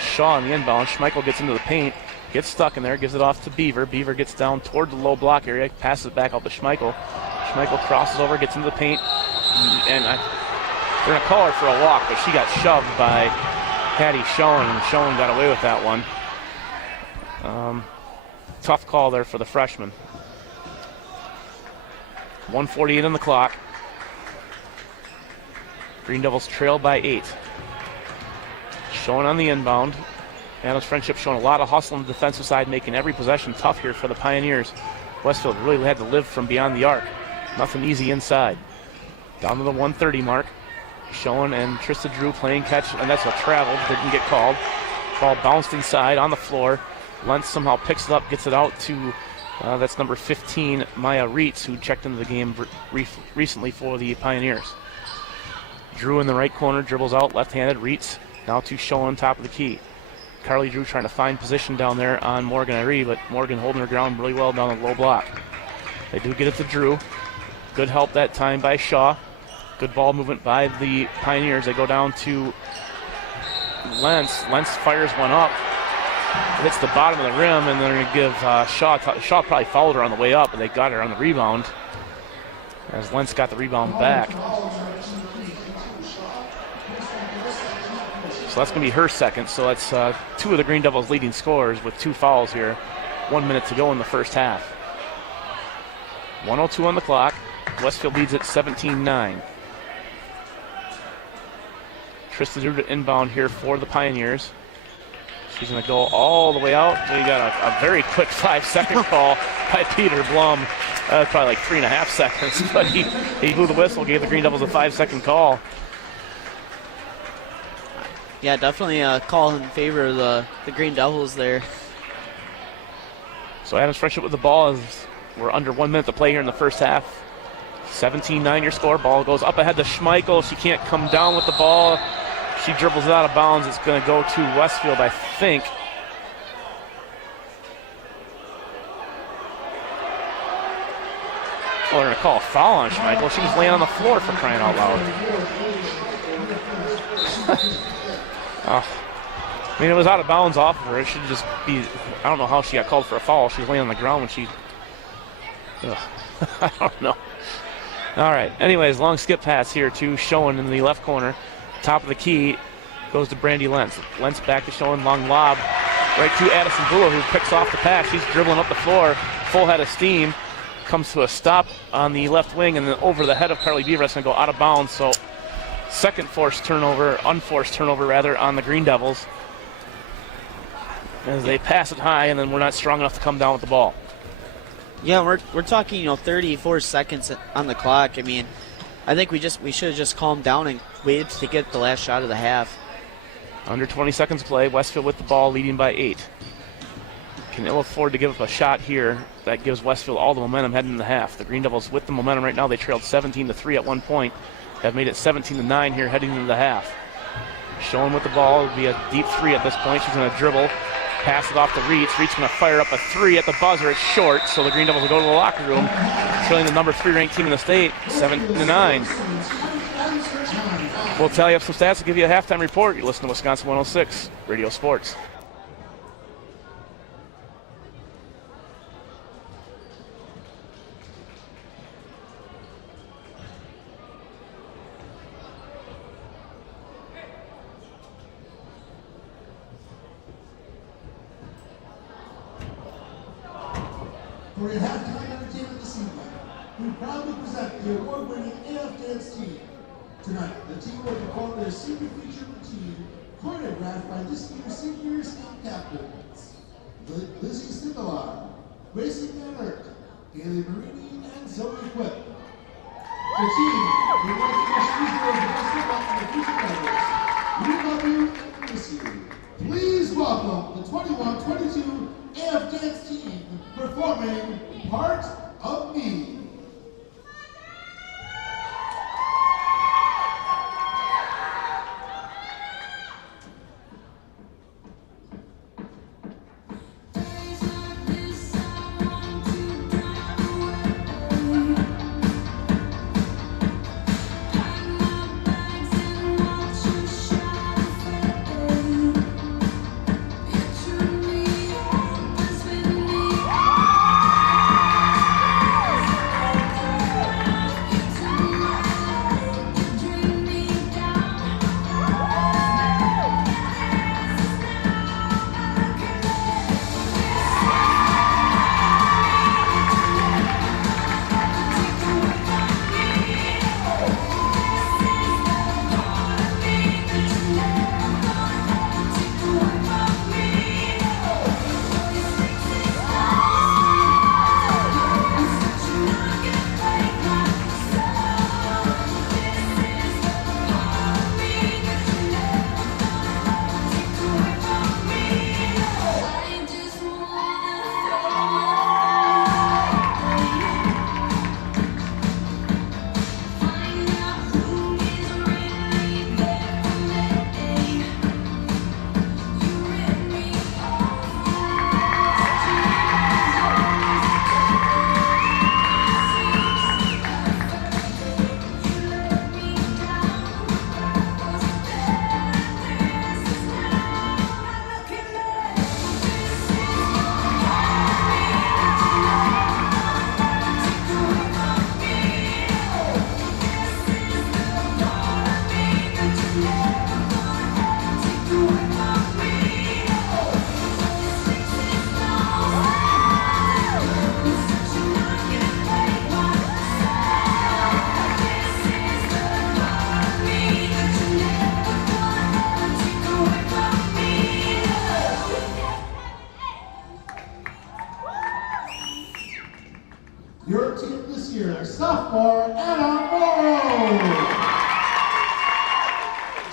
Shaw in the inbound. Schmeichel gets into the paint, gets stuck in there, gives it off to Beaver. Beaver gets down toward the low block area, passes it back out to Schmeichel. Schmeichel crosses over, gets into the paint, and they're going to call her for a walk, but she got shoved by Hattie Schoen, and Schoen got away with that one. Tough call there for the freshman. 1:48 on the clock. Green Devils trail by 8. Schoen on the inbound. Adams Friendship showing a lot of hustle on the defensive side, making every possession tough here for the Pioneers. Westfield really had to live from beyond the arc. Nothing easy inside. Down to the 1:30 mark. Schoen and Trista Drew playing catch, and that's a travel. Didn't get called. Ball bounced inside on the floor. Lentz somehow picks it up, gets it out to, that's number 15, Maya Reitz, who checked into the game recently for the Pioneers. Drew in the right corner, dribbles out, left-handed. Reitz now to Schoen, top of the key. Carly Drew trying to find position down there on Morgan Irie, but Morgan holding her ground really well down the low block. They do get it to Drew. Good help that time by Shaw. Good ball movement by the Pioneers. They go down to Lentz. Lentz fires one up. Hits the bottom of the rim, and they're going to give Shaw. Shaw probably fouled her on the way up, but they got her on the rebound as Lentz got the rebound back. So that's going to be her second. So that's 2 of the Green Devils' leading scorers with 2 fouls here. 1 minute to go in the first half. 1:02 on the clock. Westfield leads at 17-9. Trista Drew to inbound here for the Pioneers. She's going to go all the way out. So you got a very quick 5-second call by Peter Blum. Probably like 3.5 seconds, but he blew the whistle, gave the Green Devils a 5-second call. Yeah, definitely a call in favor of the Green Devils there. So Adams Friendship with the ball as we're under 1 minute to play here in the first half. 17-9 your score. Ball goes up ahead to Schmeichel. She can't come down with the ball. She dribbles it out of bounds. It's going to go to Westfield, I think. Well, they're going to call a foul on Schmeichel. She was laying on the floor for crying out loud. I mean, it was out of bounds off of her. It should just be, I don't know how she got called for a foul. She was laying on the ground when she, I don't know. All right. Anyways, long skip pass here to Schoen in the left corner. Top of the key goes to Brandy Lentz. Lentz back to Schoen, long lob right to Addison Buller, who picks off the pass. She's dribbling up the floor, full head of steam. Comes to a stop on the left wing and then over the head of Carly Beaver. That's going to go out of bounds. So second unforced turnover on the Green Devils as they pass it high, and then we're not strong enough to come down with the ball. Yeah, we're talking 34 seconds on the clock. I mean, I think we should have just calmed down and waited to get the last shot of the half. Under 20 seconds play, Westfield with the ball, leading by 8. Can ill afford to give up a shot here. That gives Westfield all the momentum heading into the half. The Green Devils with the momentum right now. They trailed 17-3 at one point. Have made it 17-9 here heading into the half. Schoen with the ball. It'll be a deep 3 at this point. She's going to dribble, pass it off to Reach. Reach going to fire up a 3 at the buzzer. It's short, so the Green Devils will go to the locker room, trailing the number 3 ranked team in the state, 7-9. We'll tally up some stats and give you a halftime report. You're listening to Wisconsin 106 Radio Sports. For your halftime entertainment this evening, we proudly present the award-winning AF Dance team. Tonight, the team will perform their senior feature routine, choreographed by this year's seniors and captains. Lizzie Stickler, Gracie Van Ert, Haley Marini, and Zoe Quick. The team would like to wish these girls the best of luck in the future levels. We love you and miss you. Please welcome the 21-22 AF Dance team performing Part of Me. Your team this year, sophomore Anna Morrow.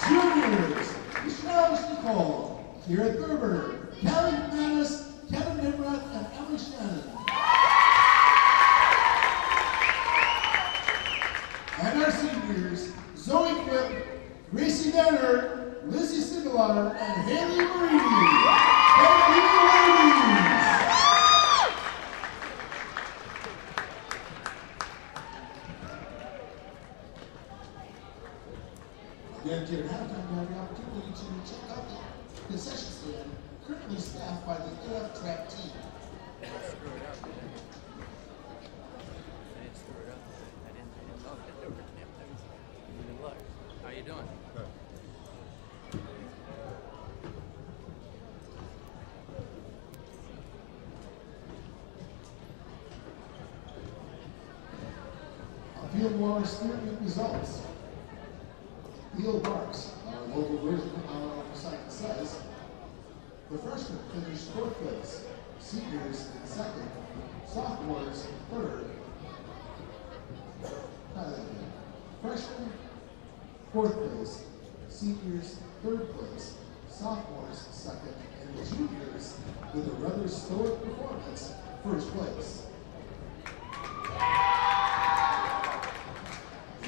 Juniors, Michelle Nicole, Kira Thurber, Kelly McManus, Kevin Nimrath, and Emily Shannon. And our seniors, Zoe Quick, Gracie Danner, Lizzie Sigalar, and Haley Marini. Thank you, ladies. Again, during halftime, you have the opportunity to check out the concession stand, currently staffed by the AF track team. our Spirit Week results. Theo Barks, our local version of our site says, the freshmen finished 4th place, seniors in 2nd, sophomores 3rd. Freshmen 4th place, seniors 3rd place, sophomores 2nd, and juniors with a rather stoic performance 1st place.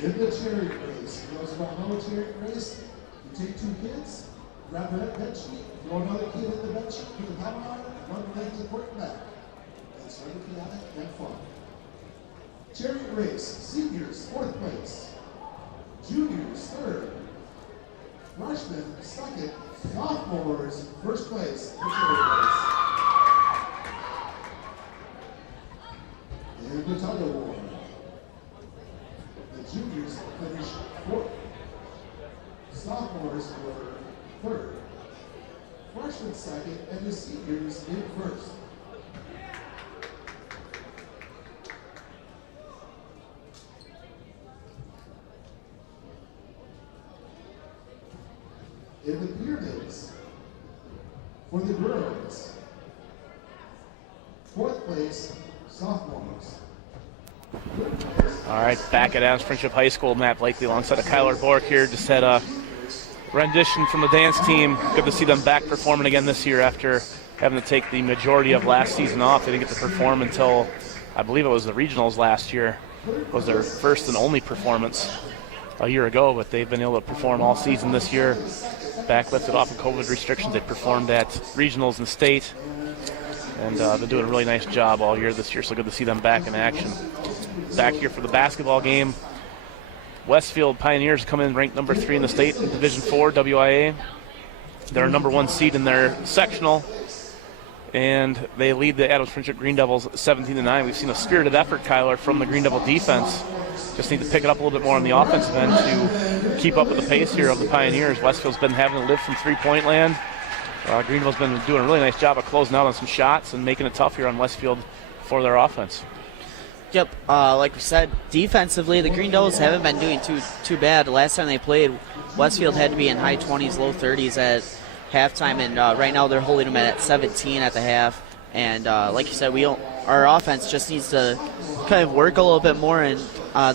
In the chariot race, for those who don't know a chariot race, you take 2 kids, grab a bench sheet, throw another kid in the bench sheet, put the helmet on, run the legs and work back. It's very chaotic and fun. Chariot race, seniors 4th place, juniors 3rd, freshmen 2nd, sophomores 1st place for chariot race. In the tug of war, the juniors finished 4th, sophomores were 3rd, freshmen 2nd, and the seniors in 1st. In the pyramids, for the girls, 4th place, sophomores. All right, back at Adams Friendship High School, Matt Blakely alongside of Kyler Bork here. Just had a rendition from the dance team. Good to see them back performing again this year after having to take the majority of last season off. They didn't get to perform until, I believe it was the regionals last year. It was their first and only performance a year ago, but they've been able to perform all season this year. Back lifted off of COVID restrictions. They performed at regionals and state, and they're doing a really nice job all year this year, so good to see them back in action. Back here for the basketball game, Westfield Pioneers come in ranked number 3 in the state in Division 4 WIA. They're number 1 seed in their sectional, and they lead the Adams Friendship Green Devils 17-9. We've seen a spirited effort, Kyler, from the Green Devil defense. Just need to pick it up a little bit more on the offensive end to keep up with the pace here of the Pioneers. Westfield's been having to live from three-point land. Green Devil's been doing a really nice job of closing out on some shots and making it tough here on Westfield for their offense. Yep, like we said, defensively, the Green Devils haven't been doing too bad. The last time they played, Westfield had to be in high 20s, low 30s at halftime, and right now they're holding them at 17 at the half. And like you said, our offense just needs to kind of work a little bit more, and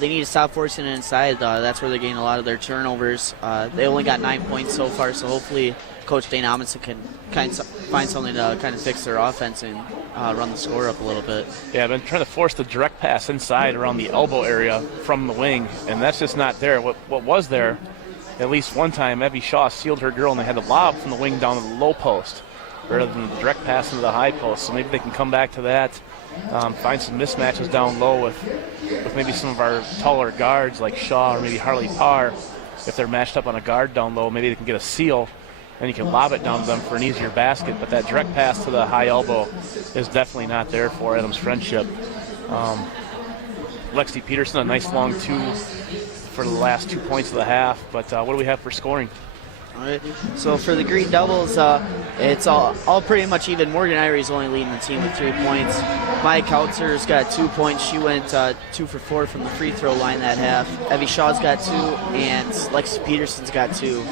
they need to stop forcing it inside. That's where they're getting a lot of their turnovers. They only got 9 points so far, so hopefully Coach Dane Amundsen can find something to kind of fix their offense and run the score up a little bit. Yeah, I've been trying to force the direct pass inside around the elbow area from the wing, and that's just not there. What was there, at least one time, Evie Shaw sealed her girl, and they had the lob from the wing down to the low post rather than the direct pass into the high post. So maybe they can come back to that, find some mismatches down low with maybe some of our taller guards like Shaw or maybe Harley Parr. If they're matched up on a guard down low, maybe they can get a seal, and you can lob it down to them for an easier basket. But that direct pass to the high elbow is definitely not there for Adams Friendship. Lexi Peterson, a nice long 2 for the last 2 points of the half. But what do we have for scoring? All right. So for the Green Devils, it's all pretty much even. Morgan Irie's only leading the team with 3 points. Maya Kautzer's got 2 points. She went 2 for 4 from the free throw line that half. Evie Shaw's got 2, and Lexi Peterson's got 2.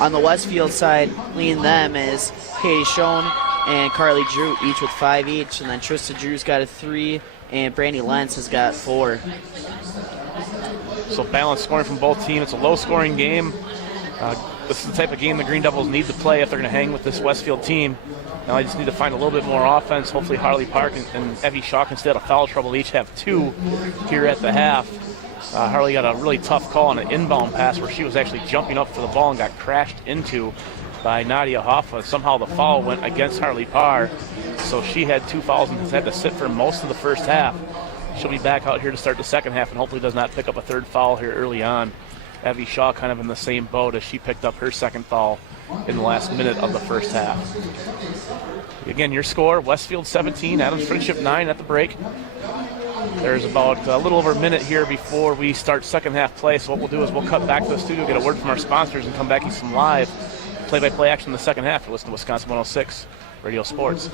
On the Westfield side, leading them is Katie Schoen and Carly Drew, each with 5 each. And then Trista Drew's got a 3, and Brandy Lentz has got 4. So balanced scoring from both teams. It's a low-scoring game. This is the type of game the Green Devils need to play if they're going to hang with this Westfield team. Now they just need to find a little bit more offense. Hopefully Harley Park and Evie Shaw, instead of foul trouble, each have 2 here at the half. Harley got a really tough call on an inbound pass where she was actually jumping up for the ball and got crashed into by Nadia Hoffa. Somehow the foul went against Harley Parr, so she had 2 fouls and has had to sit for most of the first half. She'll be back out here to start the second half and hopefully does not pick up a 3rd foul here early on. Evie Shaw kind of in the same boat as she picked up her 2nd foul in the last minute of the first half. Again, your score, Westfield 17, Adams Friendship 9 at the break. There's about a little over a minute here before we start second half play, so what we'll do is we'll cut back to the studio, get a word from our sponsors, and come back with some live play-by-play action in the second half. Listen to Wisconsin 106 Radio Sports.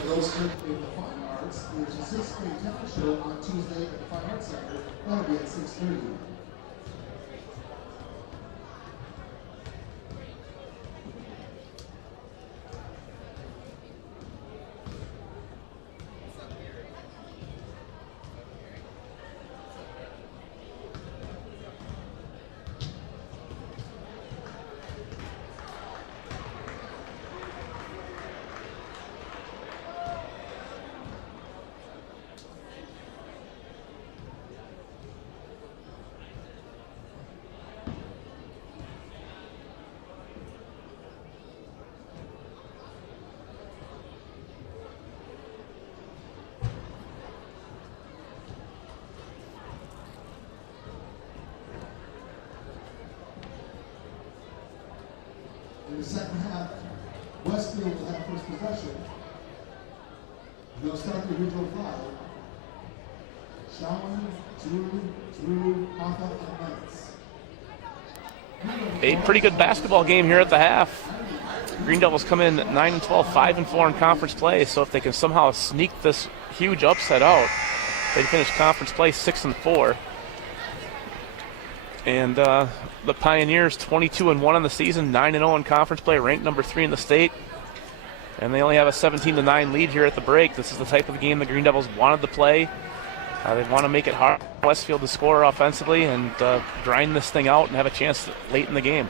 in the second half, Westfield will have first possession. They'll start the original five. Shawn, Drew, Hoffa, and Lentz. A pretty good basketball game here at the half. Green Devils come in 9-12, 5-4 in conference play, so if they can somehow sneak this huge upset out, they finish conference play 6-4. And the Pioneers 22-1 on the season, 9-0 in conference play, ranked number 3 in the state. And they only have a 17-9 lead here at the break. This is the type of game the Green Devils wanted to play. They want to make it hard for Westfield to score offensively and grind this thing out and have a chance late in the game.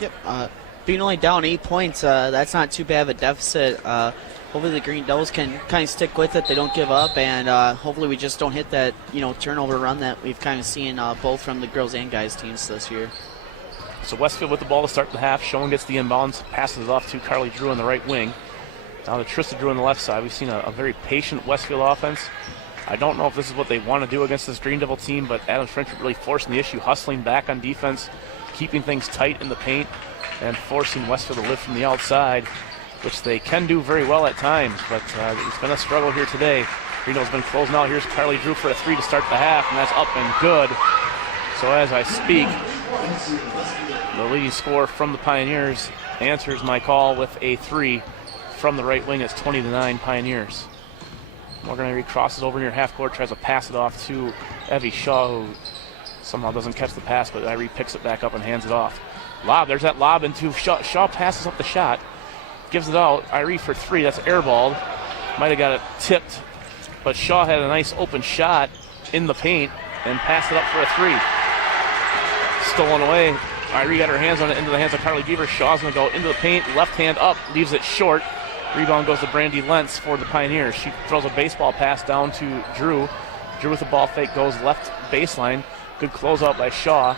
Yep. Being only down 8 points, that's not too bad of a deficit. Hopefully the Green Devils can kind of stick with it. They don't give up, and hopefully we just don't hit that turnover run that we've kind of seen both from the girls and guys teams this year. So Westfield with the ball to start the half. Schoen gets the inbounds, passes it off to Carly Drew on the right wing. Now to Trista Drew on the left side. We've seen a very patient Westfield offense. I don't know if this is what they want to do against this Green Devil team, but Adam French really forcing the issue, hustling back on defense, keeping things tight in the paint, and forcing Westfield to live from the outside, which they can do very well at times, but it's been a struggle here today. Green Devil's been closing out. Here's Carly Drew for a 3 to start the half, and that's up and good. So as I speak, the leading scorer from the Pioneers answers my call with a 3 from the right wing. It's 20-9 Pioneers. Morgan Irie crosses over near half court, tries to pass it off to Evie Shaw, who somehow doesn't catch the pass, but Irie picks it back up and hands it off. Lob, there's that lob into Shaw. Shaw passes up the shot, gives it out. Irie for 3, that's airballed. Might have got it tipped, but Shaw had a nice open shot in the paint and passed it up for a 3. Stolen away. Irie got her hands on it into the hands of Carly Beaver. Shaw's going to go into the paint, left hand up, leaves it short. Rebound goes to Brandy Lentz for the Pioneers. She throws a baseball pass down to Drew. Drew with the ball fake goes left baseline. Good closeout by Shaw.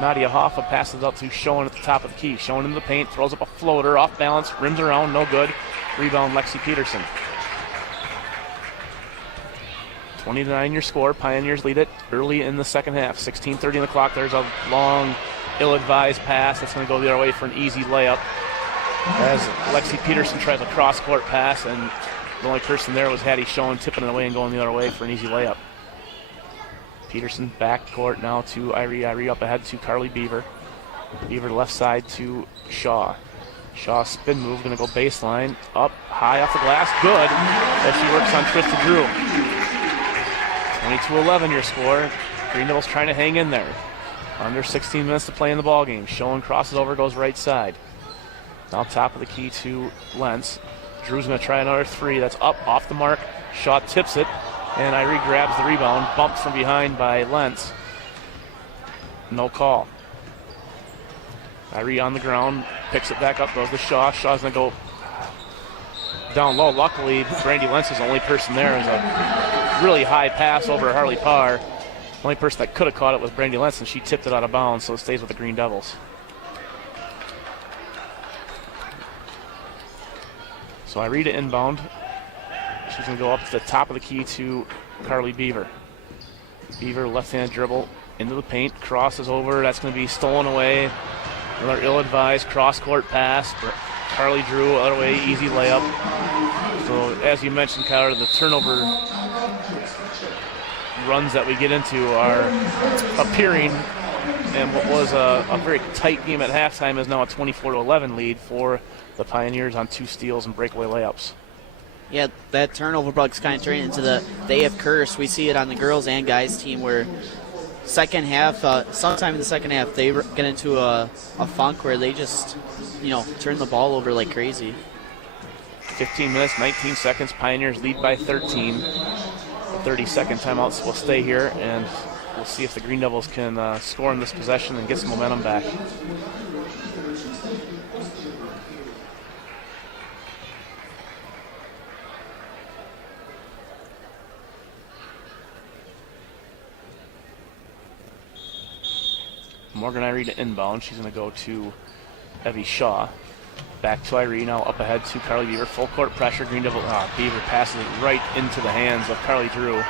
Nadia Hoffa passes up to Schoen at the top of the key. Schoen into the paint, throws up a floater, off balance, rims around, no good. Rebound Lexi Peterson. 20-9 your score. Pioneers lead it early in the second half. 16:30 on the clock. There's a long, ill-advised pass that's going to go the other way for an easy layup. As Lexi Peterson tries a cross-court pass, and the only person there was Hattie Schoen tipping it away and going the other way for an easy layup. Peterson back court now to Irie. Irie up ahead to Carly Beaver. Beaver left side to Shaw. Shaw spin move, going to go baseline. Up, high off the glass, good. As she works on Trista Drew. 22-11 your score. Green Devils trying to hang in there. Under 16 minutes to play in the ballgame. Schoen crosses over, goes right side. Now top of the key to Lentz. Drew's going to try another 3. That's up, off the mark. Shaw tips it, and Irie grabs the rebound. Bumped from behind by Lentz. No call. Irie on the ground, picks it back up, goes to Shaw. Shaw's going to go down low. Luckily, Brandy Lentz is the only person there. It was a really high pass over Harley Parr. The only person that could have caught it was Brandy Lentz, and she tipped it out of bounds, so it stays with the Green Devils. So Irie to inbound. She's going to go up to the top of the key to Carly Beaver. Beaver left-hand dribble into the paint, crosses over. That's going to be stolen away. Another ill-advised cross-court pass. Carly Drew, other way, easy layup. So as you mentioned, Kyler, the turnover runs that we get into are appearing, and what was a very tight game at halftime is now a 24-11 lead for the Pioneers on 2 steals and breakaway layups. Yeah, that turnover bug's kind of turning into the AF curse. We see it on the girls and guys team where second half, sometime in the second half, they get into a funk where they just, turn the ball over like crazy. 15 minutes, 19 seconds. Pioneers lead by 13. The 30-second timeouts will stay here, and we'll see if the Green Devils can score in this possession and get some momentum back. Morgan Irie to inbound. She's going to go to Evie Shaw. Back to Irie, now up ahead to Carly Beaver. Full court pressure. Green Devil, Beaver passes it right into the hands of Carly Drew.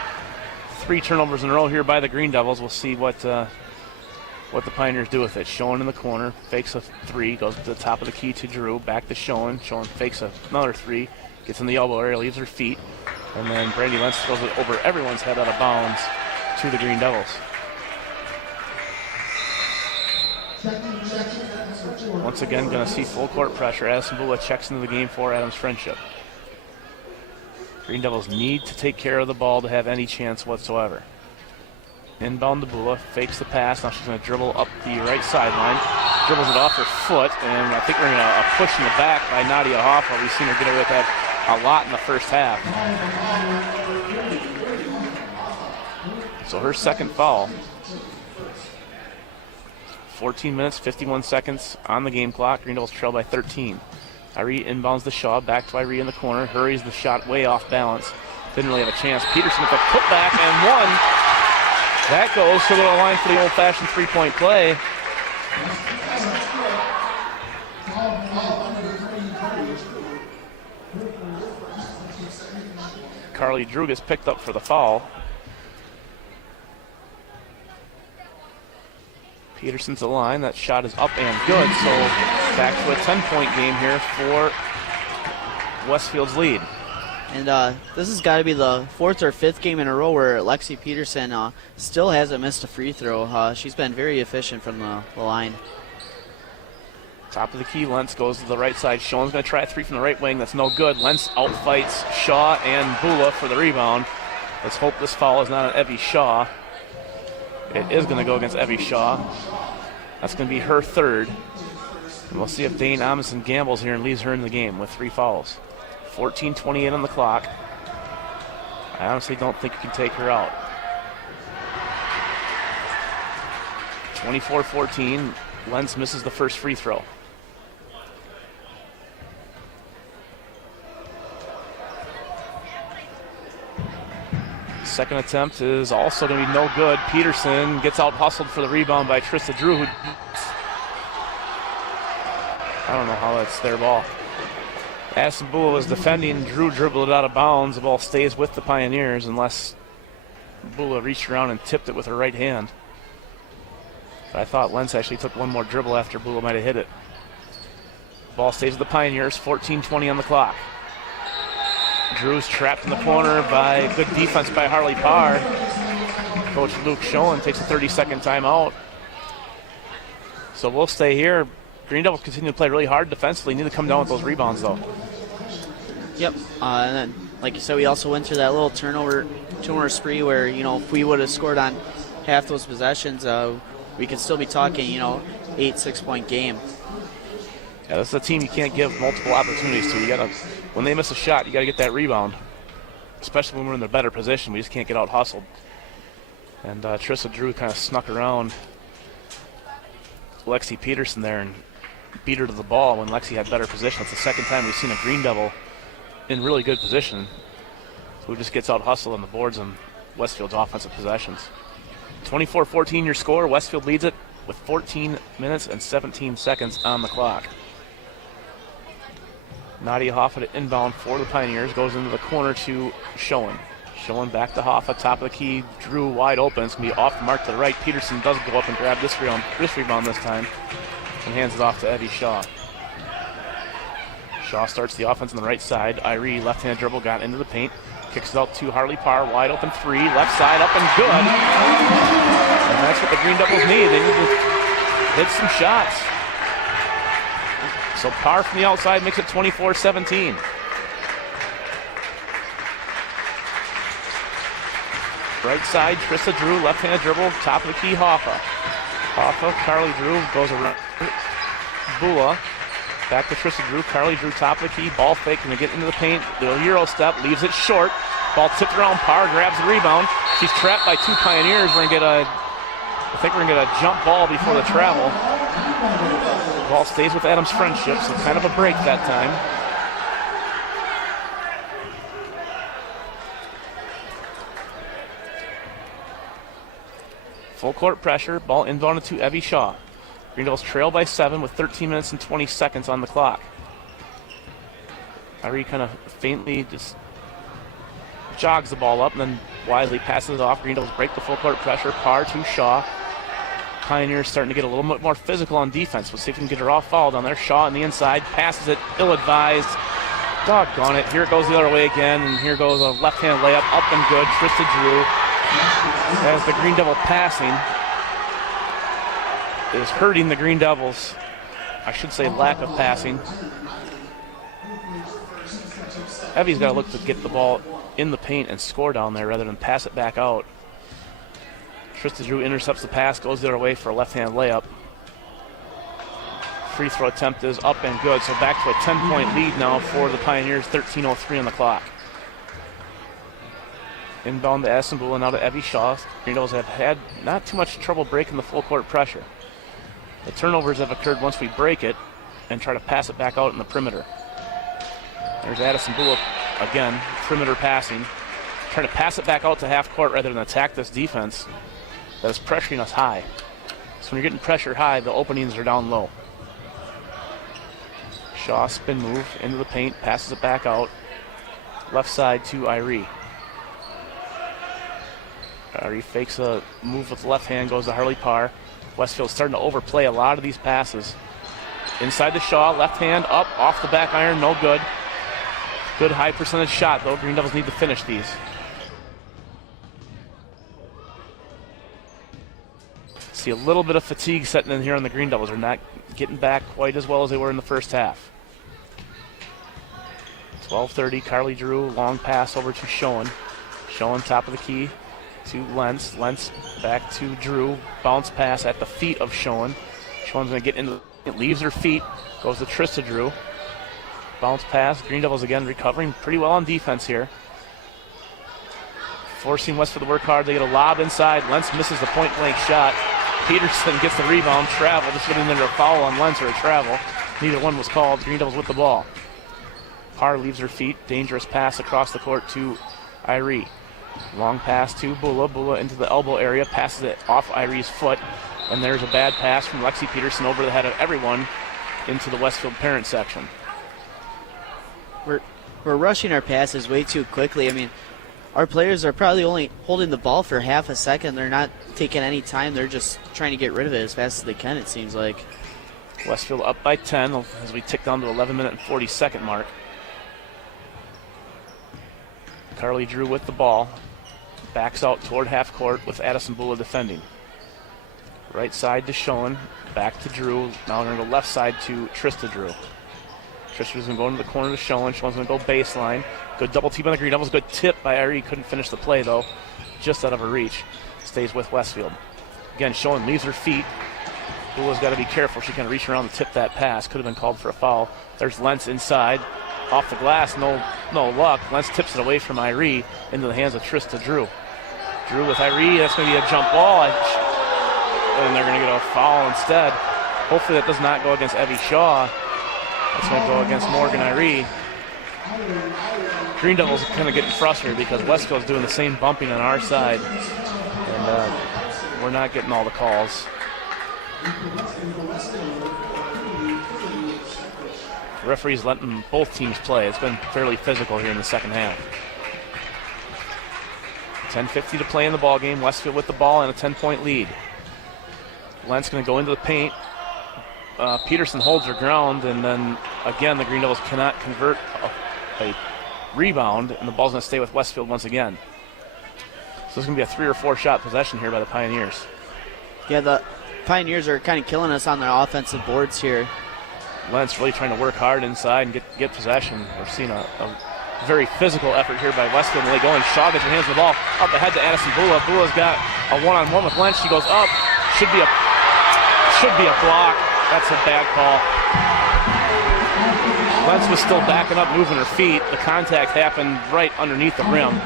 3 turnovers in a row here by the Green Devils. We'll see what what the Pioneers do with it. Schoen in the corner, fakes a three, goes to the top of the key to Drew, back to Schoen. Schoen fakes another three, gets in the elbow area, leaves her feet, and then Brandy Lentz throws it over everyone's head out of bounds to the Green Devils. Once again, going to see full court pressure. Addison Bula checks into the game for Adams Friendship. Green Devils need to take care of the ball to have any chance whatsoever. Inbound to Bula, fakes the pass. Now she's going to dribble up the right sideline. Dribbles it off her foot, and I think we're going to a push in the back by Nadia Hoffa. We've seen her get away with that a lot in the first half. So her second foul. 14 minutes, 51 seconds on the game clock. Green Devils trail by 13. Irie inbounds the Shaw, back to Irie in the corner, hurries the shot way off balance. Didn't really have a chance. Peterson with a putback and one. That goes to the line for the old-fashioned three-point play. Carly Drew gets picked up for the foul. Peterson's the line. That shot is up and good. So back to a 10-point game here for Westfield's lead. And this has got to be the fourth or fifth game in a row where Lexi Peterson still hasn't missed a free throw. She's been very efficient from the line. Top of the key, Lentz goes to the right side. Schoen's going to try a three from the right wing. That's no good. Lentz outfights Shaw and Bula for the rebound. Let's hope this foul is not on Evie Shaw. It is going to go against Evie Shaw. That's going to be her third. And we'll see if Dane Amundsen gambles here and leaves her in the game with 3 fouls. 14:28 on the clock. I honestly don't think you can take her out. 24-14. Lentz misses the first free throw. Second attempt is also going to be no good. Peterson gets out hustled for the rebound by Trista Drew. I don't know how that's their ball. Addison Bula was defending. Drew dribbled it out of bounds. The ball stays with the Pioneers unless Bula reached around and tipped it with her right hand. But I thought Lentz actually took one more dribble after Bula might have hit it. Ball stays with the Pioneers. 14:20 on the clock. Drew's trapped in the corner by good defense by Harley Parr. Coach Luke Schoen takes a 30-second timeout. So we'll stay here. Green Devils continue to play really hard defensively. Need to come down with those rebounds, though. Yep. And then, like you said, we also went through that little turnover spree where, if we would have scored on half those possessions, we could still be talking, 8, 6-point game. Yeah, this is a team you can't give multiple opportunities to. You gotta, when they miss a shot, you got to get that rebound, especially when we're in the better position. We just can't get out hustled. And Trissa Drew kind of snuck around Lexi Peterson there and beat her to the ball when Lexi had better position. It's the second time we've seen a Green Devil in really good position who just gets out hustled on the boards on Westfield's offensive possessions. 24-14 your score. Westfield leads it with 14 minutes and 17 seconds on the clock. Nadia Hoffa to inbound for the Pioneers. Goes into the corner to Schoen. Schoen back to Hoffa, top of the key. Drew wide open. It's going to be off the mark to the right. Peterson does go up and grab this rebound this time and hands it off to Evie Shaw. Shaw starts the offense on the right side. Irie, left-hand dribble, got into the paint. Kicks it out to Harley Parr, wide open three. Left side up and good. And that's what the Green Devils need. They need to hit some shots. So Parr from the outside makes it 24-17. Right side, Trissa Drew, left-hand dribble, top of the key, Hoffa. Hoffa, Carly Drew goes around Bula. Back to Trissa Drew, Carly Drew, top of the key, ball fake, going to get into the paint. Little Euro step, leaves it short. Ball tipped around, Parr grabs the rebound. She's trapped by 2 Pioneers. I think we're going to get a jump ball before the travel. Ball stays with Adams Friendship, so kind of a break that time. Full court pressure, ball inbounded to Evie Shaw. Green Devils trail by 7 with 13 minutes and 20 seconds on the clock. Irie kind of faintly just jogs the ball up and then wisely passes it off. Green Devils break the full court pressure. Parr to Shaw. Pioneers starting to get a little bit more physical on defense. We'll see if we can get a raw foul down there. Shaw on the inside, passes it, ill-advised. Doggone it, here it goes the other way again, and here goes a left-hand layup, up and good. Trista Drew, as the Green Devil passing is hurting the Green Devils. I should say lack of passing. Evie's got to look to get the ball in the paint and score down there rather than pass it back out. Trista Drew intercepts the pass, goes the other way for a left-hand layup. Free throw attempt is up and good, so back to a 10-point lead now for the Pioneers, 13:03 on the clock. Inbound to Asambula, now to Evie Shaw. Green Devils have had not too much trouble breaking the full court pressure. The turnovers have occurred once we break it and try to pass it back out in the perimeter. There's Addison Bullock again, perimeter passing. Trying to pass it back out to half court rather than attack this defense that is pressuring us high. So when you're getting pressure high, the openings are down low. Shaw spin move into the paint, passes it back out. Left side to Irie. Irie fakes a move with the left hand, goes to Harley Parr. Westfield starting to overplay a lot of these passes. Inside to Shaw, left hand up, off the back iron, no good. Good high percentage shot though. Green Devils need to finish these. See a little bit of fatigue setting in here on the Green Devils. They're not getting back quite as well as they were in the first half. 12:30, Carly Drew, long pass over to Schoen. Schoen top of the key to Lentz. Lentz back to Drew. Bounce pass at the feet of Schoen. Schoen's going to get into it, leaves her feet, goes to Trista Drew. Bounce pass. Green Devils again recovering pretty well on defense here. Forcing Westfield to work hard. They get a lob inside. Lentz misses the point blank shot. Peterson gets the rebound. Travel. Just getting into a foul on Lentz or a travel. Neither one was called. Green Devils with the ball. Parr leaves her feet. Dangerous pass across the court to Irie. Long pass to Bula. Bula into the elbow area. Passes it off Irie's foot. And there's a bad pass from Lexi Peterson over the head of everyone into the Westfield parent section. We're rushing our passes way too quickly. I mean, our players are probably only holding the ball for half a second. They're not taking any time. They're just trying to get rid of it as fast as they can, it seems like. Westfield up by 10 as we tick down to 11-minute and 40-second mark. Carly Drew with the ball. Backs out toward half court with Addison Bula defending. Right side to Schoen. Back to Drew. Now we're going to go left side to Trista Drew. Trista's going to go into the corner to Schoen. Schoen's going to go baseline. Good double team on the Green Devils. Good tip by Irie. Couldn't finish the play, though. Just out of her reach. Stays with Westfield. Again, Schoen leaves her feet. Bula's got to be careful. She can reach around to tip that pass. Could have been called for a foul. There's Lentz inside. Off the glass. No luck. Lentz tips it away from Irie into the hands of Trista Drew. Drew with Irie. That's going to be a jump ball. And they're going to get a foul instead. Hopefully that does not go against Evie Shaw. That's going to go against Morgan Irie. Green Devils kind of getting frustrated because Westfield's doing the same bumping on our side. And we're not getting all the calls. The referee's letting both teams play. It's been fairly physical here in the second half. 10:50 to play in the ball game. Westfield with the ball and a 10-point lead. Lentz going to go into the paint. Peterson holds her ground, and then again the Green Devils cannot convert a rebound, and the ball's going to stay with Westfield once again. So it's going to be a 3 or 4 shot possession here by the Pioneers. Yeah, the Pioneers are kind of killing us on their offensive boards here. Lentz really trying to work hard inside and get possession. We're seeing a very physical effort here by Westfield. And they go and Shaw gets her hands on the ball up ahead to Addison Bula. Bula's got a one-on-one with Lentz. She goes up. Should be a block. That's a bad call. Lentz was still backing up, moving her feet. The contact happened right underneath the rim.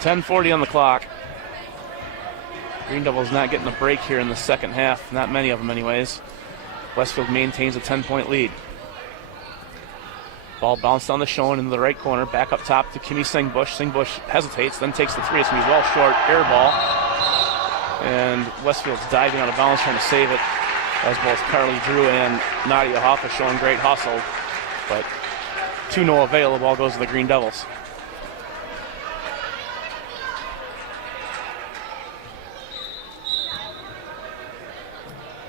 .10:40 on the clock. Green Devils not getting a break here in the second half. Not many of them anyways. Westfield maintains a 10-point lead. Ball bounced on the Schoen into the right corner. Back up top to Kimmy Singbush. Singbush hesitates, then takes the three. It's going to be well short. Air ball. And Westfield's diving out of bounds trying to save it, as both Carly Drew and Nadia Hoffa showing great hustle. But to no avail, the ball goes to the Green Devils.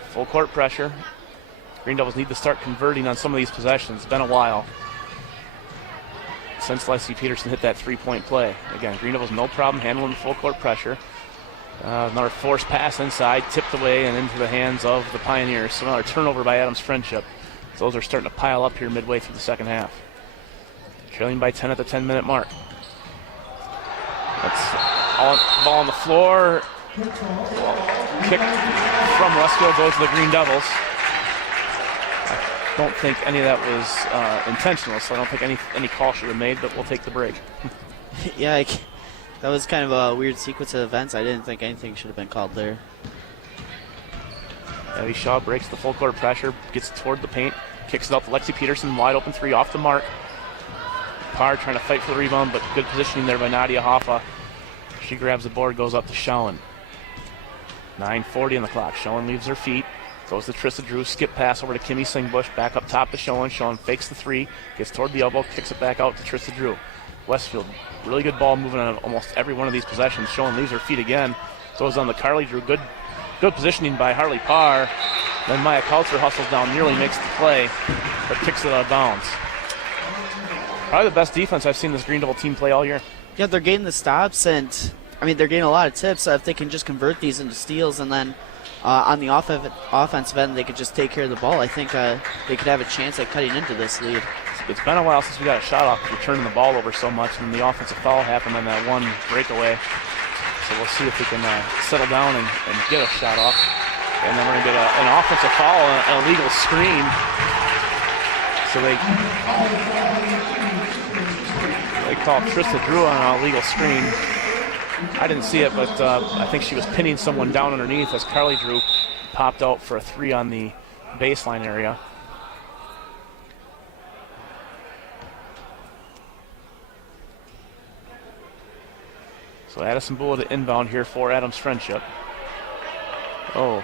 Full court pressure. Green Devils need to start converting on some of these possessions. It's been a while since Leslie Peterson hit that three-point play. Again, Green Devils no problem handling the full court pressure. Another forced pass inside, tipped away and into the hands of the Pioneers. So another turnover by Adams Friendship. Those are starting to pile up here midway through the second half. Trailing by 10 at the 10-minute mark. That's all, ball on the floor. Kick from Westfield goes to the Green Devils. I don't think any of that was intentional, so I don't think any call should have been made, but we'll take the break. Yeah, that was kind of a weird sequence of events. I didn't think anything should have been called there. Abby Shaw breaks the full court pressure, gets toward the paint, kicks it out to Lexi Peterson, wide open three off the mark. Parr trying to fight for the rebound, but good positioning there by Nadia Hoffa. She grabs the board, goes up to Schoen. 9:40 on the clock. Schoen leaves her feet, goes to Trista Drew, skip pass over to Kimmy Singbush, back up top to Schoen. Schoen fakes the three, gets toward the elbow, kicks it back out to Trista Drew. Westfield, really good ball moving on almost every one of these possessions. Schoen leaves her feet again, goes on the Carly Drew. Good positioning by Harley Parr. Then Maya Kautzer hustles down, nearly makes the play, but kicks it out of bounds. Probably the best defense I've seen this Green Devil team play all year. Yeah, they're getting the stops, and they're getting a lot of tips. So if they can just convert these into steals, and then on the offensive end, they could just take care of the ball, I think they could have a chance at cutting into this lead. It's been a while since we got a shot off. We're turning the ball over so much, and the offensive foul happened on that one breakaway. So we'll see if we can settle down and get a shot off. And then we're going to get an offensive foul, an illegal screen. So they call Trista Drew on an illegal screen. I didn't see it, but I think she was pinning someone down underneath as Carly Drew popped out for a three on the baseline area. So Addison Bulla to inbound here for Adams Friendship. Oh.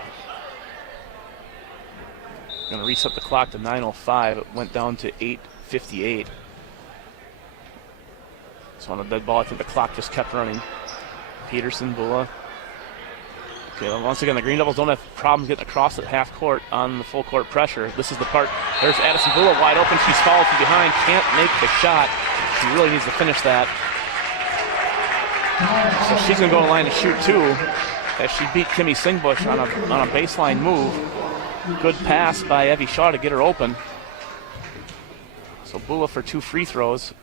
Going to reset the clock to 9:05. It went down to 8:58. So on the dead ball, I think the clock just kept running. Peterson, Bulla. Okay, well, once again, the Green Devils don't have problems getting across at half court on the full court pressure. This is the part. There's Addison Bulla wide open. She's fouled from behind. Can't make the shot. She really needs to finish that. So she's going to go to the line to shoot two as she beat Kimmy Singbush on a baseline move. Good pass by Evie Shaw to get her open. So Bulla for two free throws.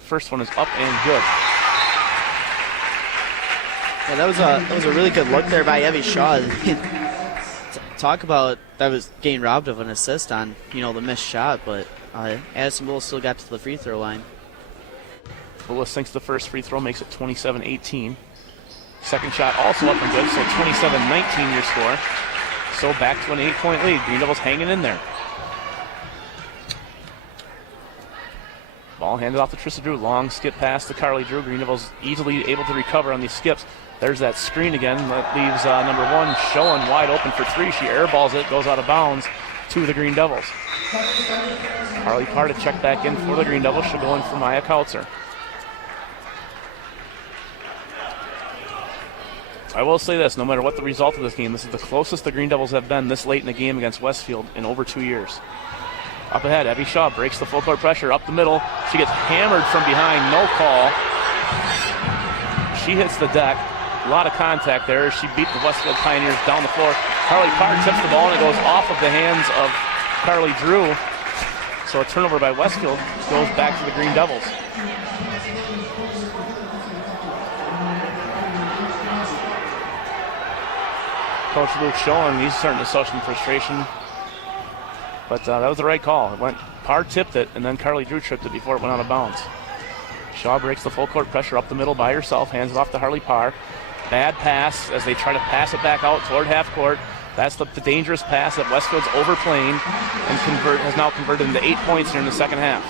First one is up and good. Yeah, that was a really good look there by Evie Shaw. Talk about that was getting robbed of an assist on the missed shot, but Addison Bulla still got to the free throw line. Bulla sinks the first free throw, makes it 27-18. Second shot also up and good, so 27-19 your score. So back to an 8-point lead. Green Devils hanging in there. Ball handed off to Trista Drew. Long skip pass to Carly Drew. Green Devils easily able to recover on these skips. There's that screen again. That leaves number one Schoen wide open for three. She airballs it, goes out of bounds to the Green Devils. Harley Parr to check back in for the Green Devils. She'll go in for Maya Kautzer. I will say this, no matter what the result of this game, this is the closest the Green Devils have been this late in the game against Westfield in over 2 years. Up ahead, Evie Shaw breaks the full court pressure up the middle. She gets hammered from behind, no call. She hits the deck. A lot of contact there. She beat the Westfield Pioneers down the floor. Harley Parr tips the ball and it goes off of the hands of Carly Drew. So a turnover by Westfield goes back to the Green Devils. Coach Luke Schoen, he's starting to show some frustration. But that was the right call. Parr tipped it, and then Carly Drew tripped it before it went out of bounds. Shaw breaks the full court pressure up the middle by herself, hands it off to Harley Parr. Bad pass as they try to pass it back out toward half court. That's the dangerous pass that Westfield's overplaying and has now converted into 8 points here in the second half.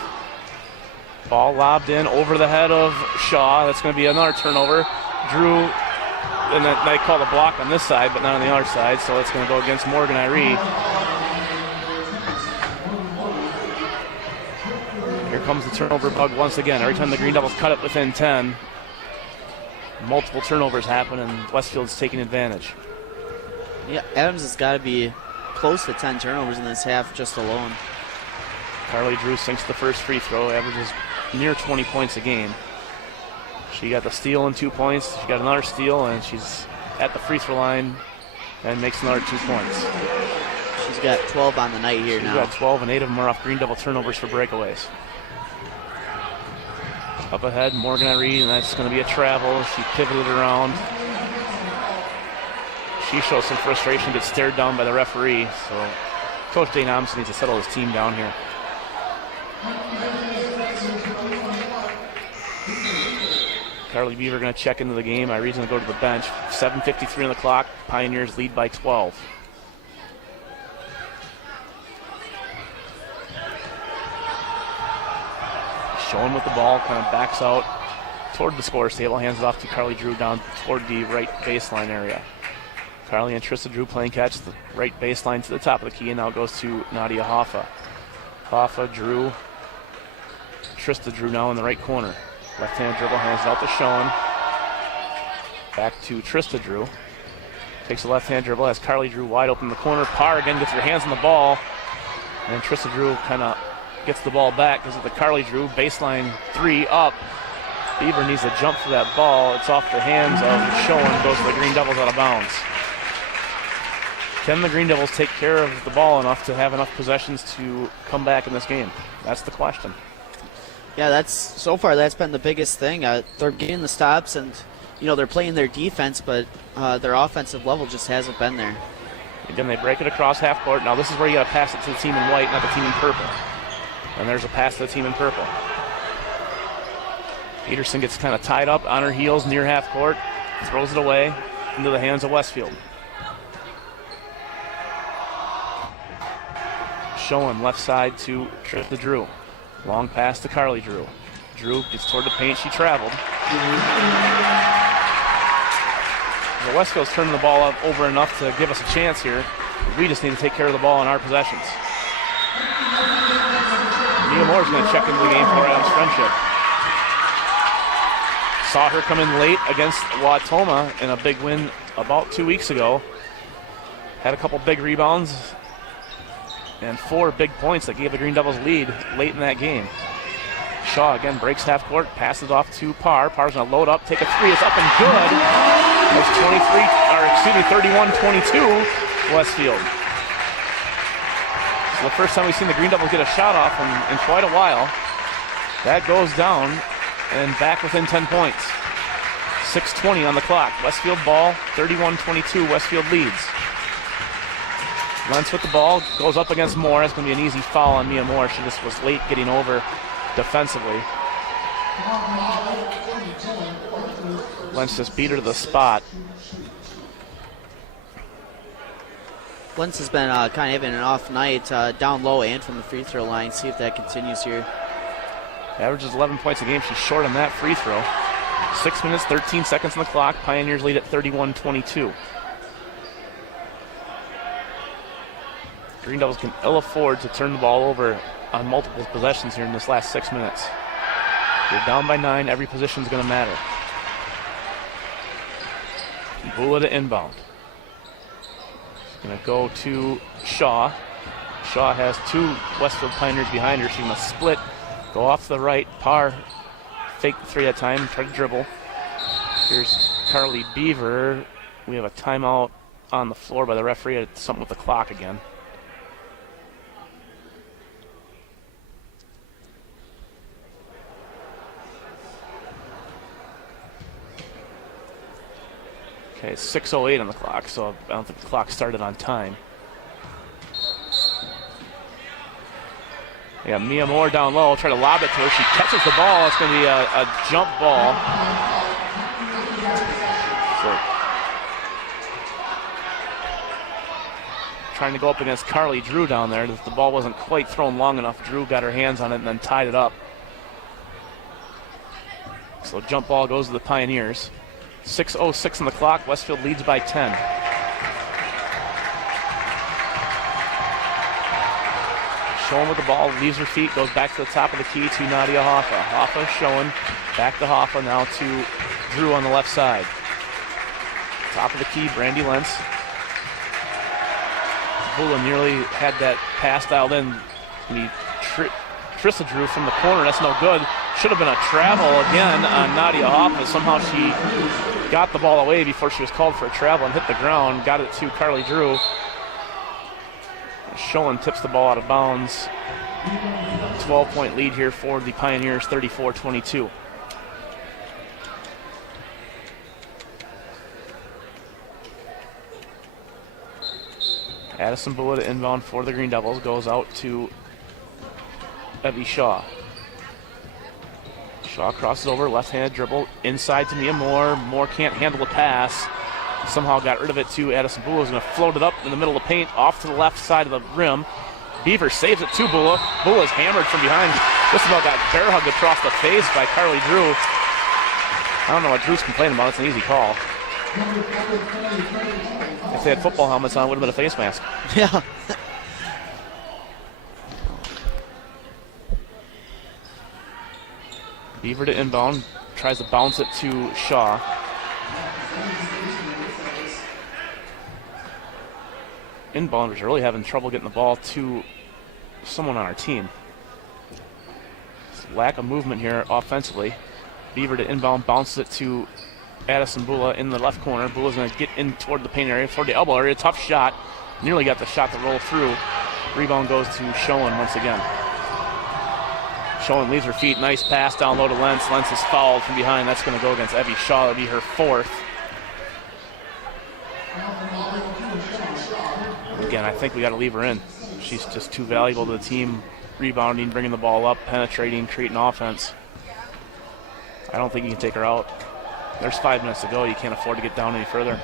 Ball lobbed in over the head of Shaw. That's going to be another turnover. Drew and they call the block on this side, but not on the other side, so it's going to go against Morgan Iree. Here comes the turnover bug once again. Every time the Green Devils cut it within 10, multiple turnovers happen, and Westfield's taking advantage. Yeah, Adams has got to be close to 10 turnovers in this half just alone. Carly Drew sinks the first free throw, averages near 20 points a game. She got the steal and 2 points. She got another steal, and she's at the free throw line and makes another 2 points. She's got 12 on the night here now. She's got 12, and 8 of them are off Green Devil turnovers for breakaways. Up ahead, Morgan Iree, and that's going to be a travel. She pivoted around. She shows some frustration, gets stared down by the referee. So Coach Dane Amundsen needs to settle his team down here. Carly Beaver going to check into the game. Iree's going to go to the bench. 7:53 on the clock. Pioneers lead by 12. Showing with the ball, kind of backs out toward the scorer's table, hands it off to Carly Drew down toward the right baseline area. Carly and Trista Drew playing catch, the right baseline to the top of the key, and now goes to Nadia Hoffa. Hoffa, Drew, Trista Drew now in the right corner. Left-hand dribble, hands it out to Schoen. Back to Trista Drew. Takes a left-hand dribble, has Carly Drew wide open in the corner. Parr again gets her hands on the ball, and Trista Drew kind of gets the ball back, gives it to Carly Drew. Baseline three up. Beaver needs to jump for that ball. It's off the hands of Schoen, goes to the Green Devils out of bounds. Can the Green Devils take care of the ball enough to have enough possessions to come back in this game? That's the question. Yeah, so far that's been the biggest thing. They're getting the stops, and they're playing their defense, but their offensive level just hasn't been there. Again, they break it across half court. Now this is where you got to pass it to the team in white, not the team in purple. And there's a pass to the team in purple. Peterson gets kind of tied up on her heels near half court, throws it away into the hands of Westfield. Schoen left side to Trista Drew. Long pass to Carly Drew. Drew gets toward the paint. She traveled. The Westfield's turning the ball up over enough to give us a chance here. We just need to take care of the ball in our possessions. Mia Moore's going to check into the game for Adams Friendship. Saw her come in late against Wautoma in a big win about 2 weeks ago. Had a couple big rebounds and 4 big points that gave the Green Devils lead late in that game. Shaw again breaks half court, passes off to Parr. Parr's going to load up, take a three. It's up and good. It's 31-22 Westfield. It's the first time we've seen the Green Devils get a shot off in quite a while. That goes down and back within 10 points. 6:20 on the clock. Westfield ball, 31-22. Westfield leads. Lentz with the ball, goes up against Moore. It's going to be an easy foul on Mia Moore. She just was late getting over defensively. Lentz just beat her to the spot. Lentz has been kind of having an off night down low and from the free throw line. See if that continues here. Averages 11 points a game. She's short on that free throw. 6 minutes, 13 seconds on the clock. Pioneers lead at 31-22. Green Devils can ill afford to turn the ball over on multiple possessions here in this last 6 minutes. You're down by 9. Every position is going to matter. Bula to inbound. Going to go to Shaw. Shaw has 2 Westfield Pioneers behind her. She's going to split, go off to the right. Parr fake the three that time, try to dribble. Here's Carly Beaver. We have a timeout on the floor by the referee. It's something with the clock again. Okay, it's 6:08 on the clock, so I don't think the clock started on time. Yeah, Mia Moore down low, try to lob it to her. She catches the ball. It's going to be a jump ball. So, trying to go up against Carly Drew down there. The ball wasn't quite thrown long enough. Drew got her hands on it and then tied it up. So jump ball goes to the Pioneers. 6:06 on the clock. Westfield leads by 10. Schoen with the ball, leaves her feet, goes back to the top of the key to Nadia Hoffa. Hoffa showing back to Hoffa, now to Drew on the left side. Top of the key, Brandy Lentz. Bula nearly had that pass dialed in. Trissa Drew from the corner, that's no good. Should have been a travel again on Nadia Hoffa. Somehow she got the ball away before she was called for a travel and hit the ground. Got it to Carly Drew. Schoen tips the ball out of bounds. 12-point lead here for the Pioneers, 34-22. Addison Bula to inbound for the Green Devils, goes out to Evie Shaw. Shaw crosses over, left-handed dribble, inside to Mia Moore. Moore can't handle the pass. Somehow got rid of it to Addison Bula, who's going to float it up in the middle of the paint, off to the left side of the rim. Beaver saves it to Bula. Bula's hammered from behind. Just about got bear hugged across the face by Carly Drew. I don't know what Drew's complaining about. It's an easy call. If they had football helmets on, it would have been a face mask. Yeah. Beaver to inbound. Tries to bounce it to Shaw. Inbounders are really having trouble getting the ball to someone on our team. Lack of movement here offensively. Beaver to inbound, bounces it to Addison Bula in the left corner. Bula's going to get in toward the paint area, toward the elbow area. Tough shot. Nearly got the shot to roll through. Rebound goes to Schoen once again. Schoen leaves her feet. Nice pass down low to Lentz. Lentz is fouled from behind. That's going to go against Evie Shaw. That'll be her fourth. Again, I think we got to leave her in. She's just too valuable to the team. Rebounding, bringing the ball up, penetrating, creating offense. I don't think you can take her out. There's 5 minutes to go. You can't afford to get down any further.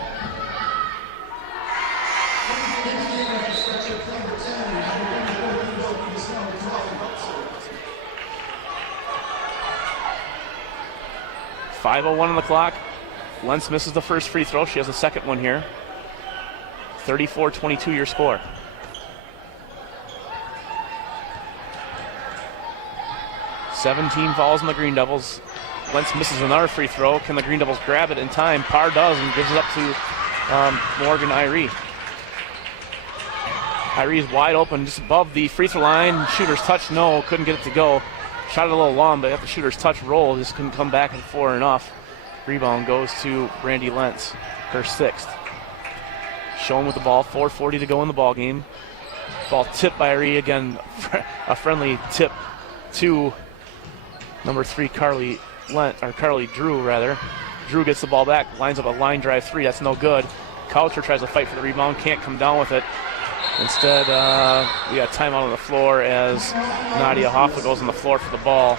.501 on the clock. Lentz misses the first free throw. She has a second one here. 34-22 your score. .17 falls on the Green Devils. Lentz misses another free throw. Can the Green Devils grab it in time? Parr does and gives it up to Morgan Irie. Irie's wide open just above the free throw line. Shooter's touch, no, couldn't get it to go. Shot it a little long, but after shooter's touch roll, just couldn't come back for enough. Rebound goes to Brandy Lentz, her sixth. Schoen with the ball, 4:40 to go in the ball game. Ball tipped by Irie again, a friendly tip to number 3 Carly Drew rather. Drew gets the ball back, lines up a line drive three. That's no good. Coucher tries to fight for the rebound, can't come down with it. Instead, we got timeout on the floor as Nadia Hoffa goes on the floor for the ball.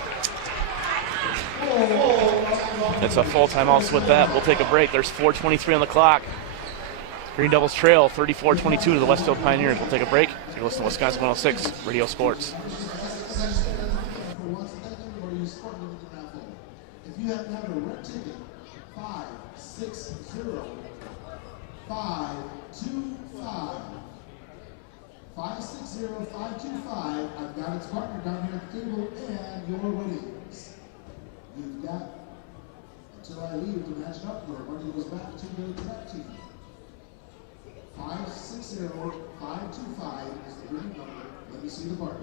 It's a full timeout, so with that, we'll take a break. There's 4:23 on the clock. Green Devils trail 34-22 to the Westfield Pioneers. We'll take a break. You're listening to Wisconsin 106 Radio Sports. If you have to have a red ticket, 560-525. 560-525. I've got its partner down here at the table and your winnings. You've got until I leave to match it up. Your money goes back to the track team. 560-525 is the winning number. Let me see the partner.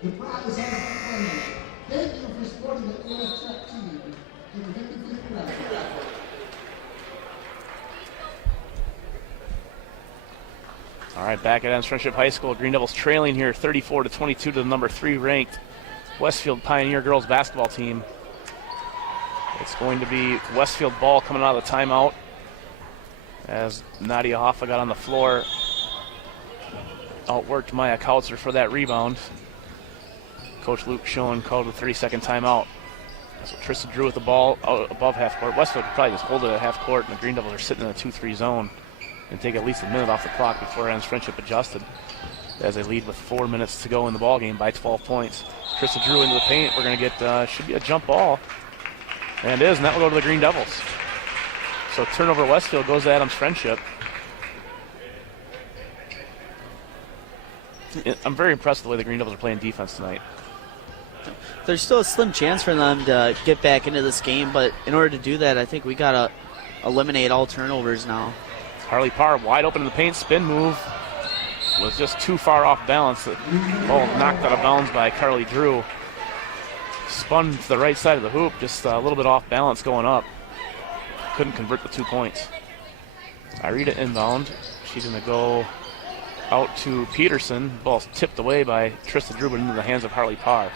The prize has been claimed. Thank you for supporting the AF track team in the 50-50 raffle. All right, back at Adams Friendship High School. Green Devils trailing here 34-22 to the number 3 ranked Westfield Pioneer girls basketball team. It's going to be Westfield ball coming out of the timeout as Nadia Hoffa got on the floor outworked Maya Kautzer for that rebound. Coach Luke Schoen called a 30-second timeout. So Trista Drew with the ball out above half court. Westfield could probably just hold it at half court, and the Green Devils are sitting in a 2-3 zone and take at least a minute off the clock before Ann's Friendship adjusted as they lead with 4 minutes to go in the ball game by 12 points. Trista Drew into the paint. We're going to get, should be a jump ball. And it is, and that will go to the Green Devils. So turnover Westfield goes to Adams Friendship. I'm very impressed with the way the Green Devils are playing defense tonight. There's still a slim chance for them to get back into this game, but in order to do that, I think we got to eliminate all turnovers now. Harley Parr wide open in the paint, spin move was just too far off balance. The ball knocked out of bounds by Carly Drew. Spun to the right side of the hoop, just a little bit off balance going up. Couldn't convert the 2 points. Irita inbound. She's going to go out to Peterson. Ball's tipped away by Trista Drew, but into the hands of Harley Parr.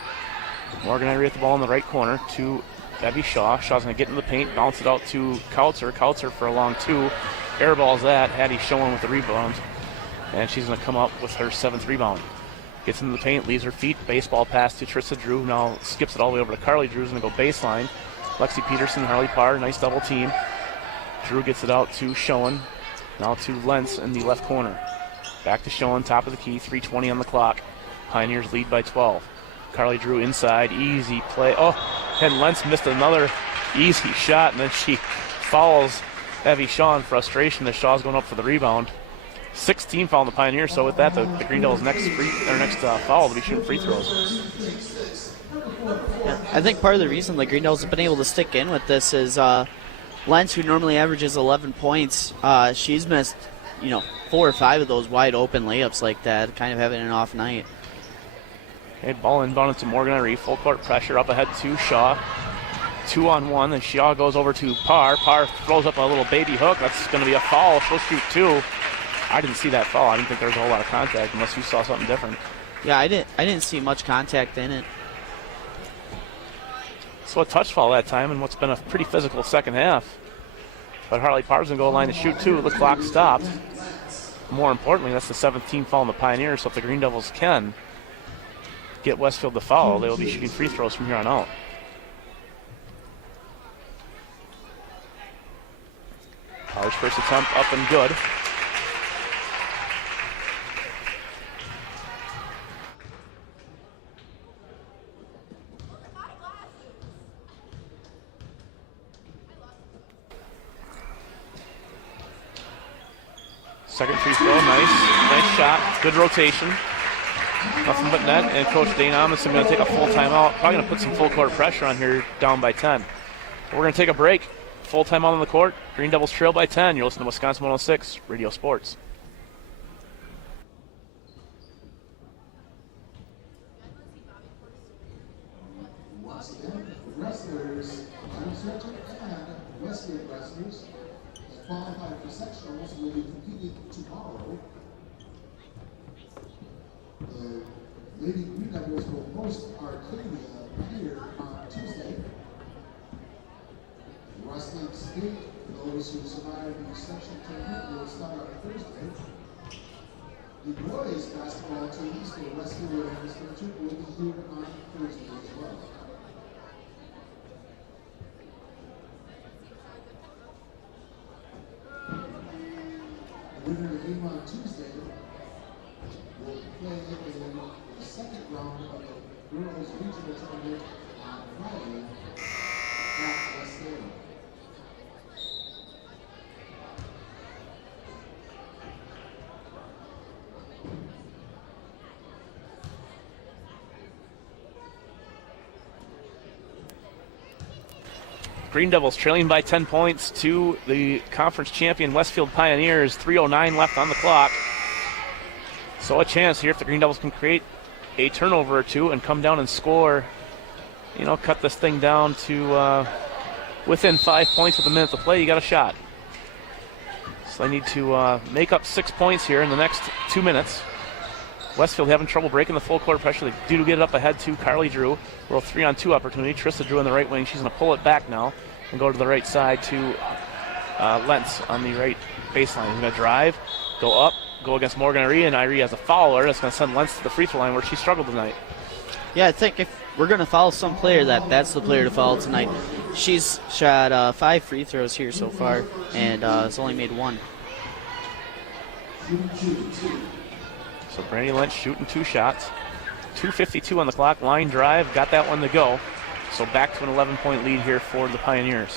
Morgan Irita at the ball in the right corner to Abby Shaw. Shaw's going to get in the paint, bounce it out to Kautzer. Kautzer for a long 2. Airballs that. Hattie Schoen with the rebound. And she's going to come up with her 7th rebound. Gets into the paint, leaves her feet. Baseball pass to Trista Drew. Now skips it all the way over to Carly Drew's going to go baseline. Lexi Peterson, Harley Parr, nice double team. Drew gets it out to Schoen. Now to Lentz in the left corner. Back to Schoen, top of the key, 3:20 on the clock. Pioneers lead by 12. Carly Drew inside, easy play. Oh, and Lentz missed another easy shot, and then she follows Evie Shaw in frustration as Shaw's going up for the rebound. 16 foul on the Pioneers, so with that, the Green Devils' next foul will be shooting free throws. Yeah, I think part of the reason the Green Devils have been able to stick in with this is Lentz, who normally averages 11 points, she's missed 4 or 5 of those wide open layups like that, kind of having an off night. Okay, ball inbounded to Morgan Irene. Full court pressure up ahead to Shaw. 2-on-1, and Shaw goes over to Parr. Parr throws up a little baby hook. That's going to be a foul. She'll shoot 2. I didn't see that foul. I didn't think there was a whole lot of contact unless you saw something different. Yeah, I didn't see much contact in it. So a touch foul that time in what's been a pretty physical second half. But Harley Parr's going to go line to shoot 2. The clock stopped. More importantly, that's the 17th foul on the Pioneers, so if the Green Devils can get Westfield the foul, they will be shooting free throws from here on out. Parr's first attempt up and good. Second free throw, nice shot, good rotation. Nothing but net, and Coach Dane Amundsen going to take a full timeout. Probably going to put some full court pressure on here, down by 10. We're going to take a break. Full timeout on the court. Green Devils trail by 10. You're listening to Wisconsin 106 Radio Sports. Once again, wrestlers, Uncertain and Westfield wrestlers qualified for sectionals will be competing tomorrow. The Lady Green Devils will host Arcadia here on Tuesday. Wrestling State, those who survive the section tournament, will start on Thursday. The boys basketball teams for Westfield and Wisconsin will be here on Thursday as well. The winner of the game on Tuesday will play in the second round of the girls' regional tournament on Friday at Westfield. Green Devils trailing by 10 points to the conference champion Westfield Pioneers. 3:09 left on the clock. So a chance here if the Green Devils can create a turnover or two and come down and score. Cut this thing down to within 5 points with a minute to play. You got a shot. So they need to make up 6 points here in the next 2 minutes. Westfield having trouble breaking the full court pressure. They do get it up ahead to Carly Drew. A 3-on-2 opportunity. Trista Drew on the right wing. She's going to pull it back now and go to the right side to Lentz on the right baseline. He's going to drive, go up, go against Morgan Irie, and Irie has a fouler. That's going to send Lentz to the free throw line where she struggled tonight. Yeah, I think if we're going to foul some player, that's the player to foul tonight. She's shot 5 free throws here so far, and has only made 1. So Brandy Lentz shooting 2 shots. 2:52 on the clock. Line drive, got that one to go. So back to an 11-point lead here for the Pioneers.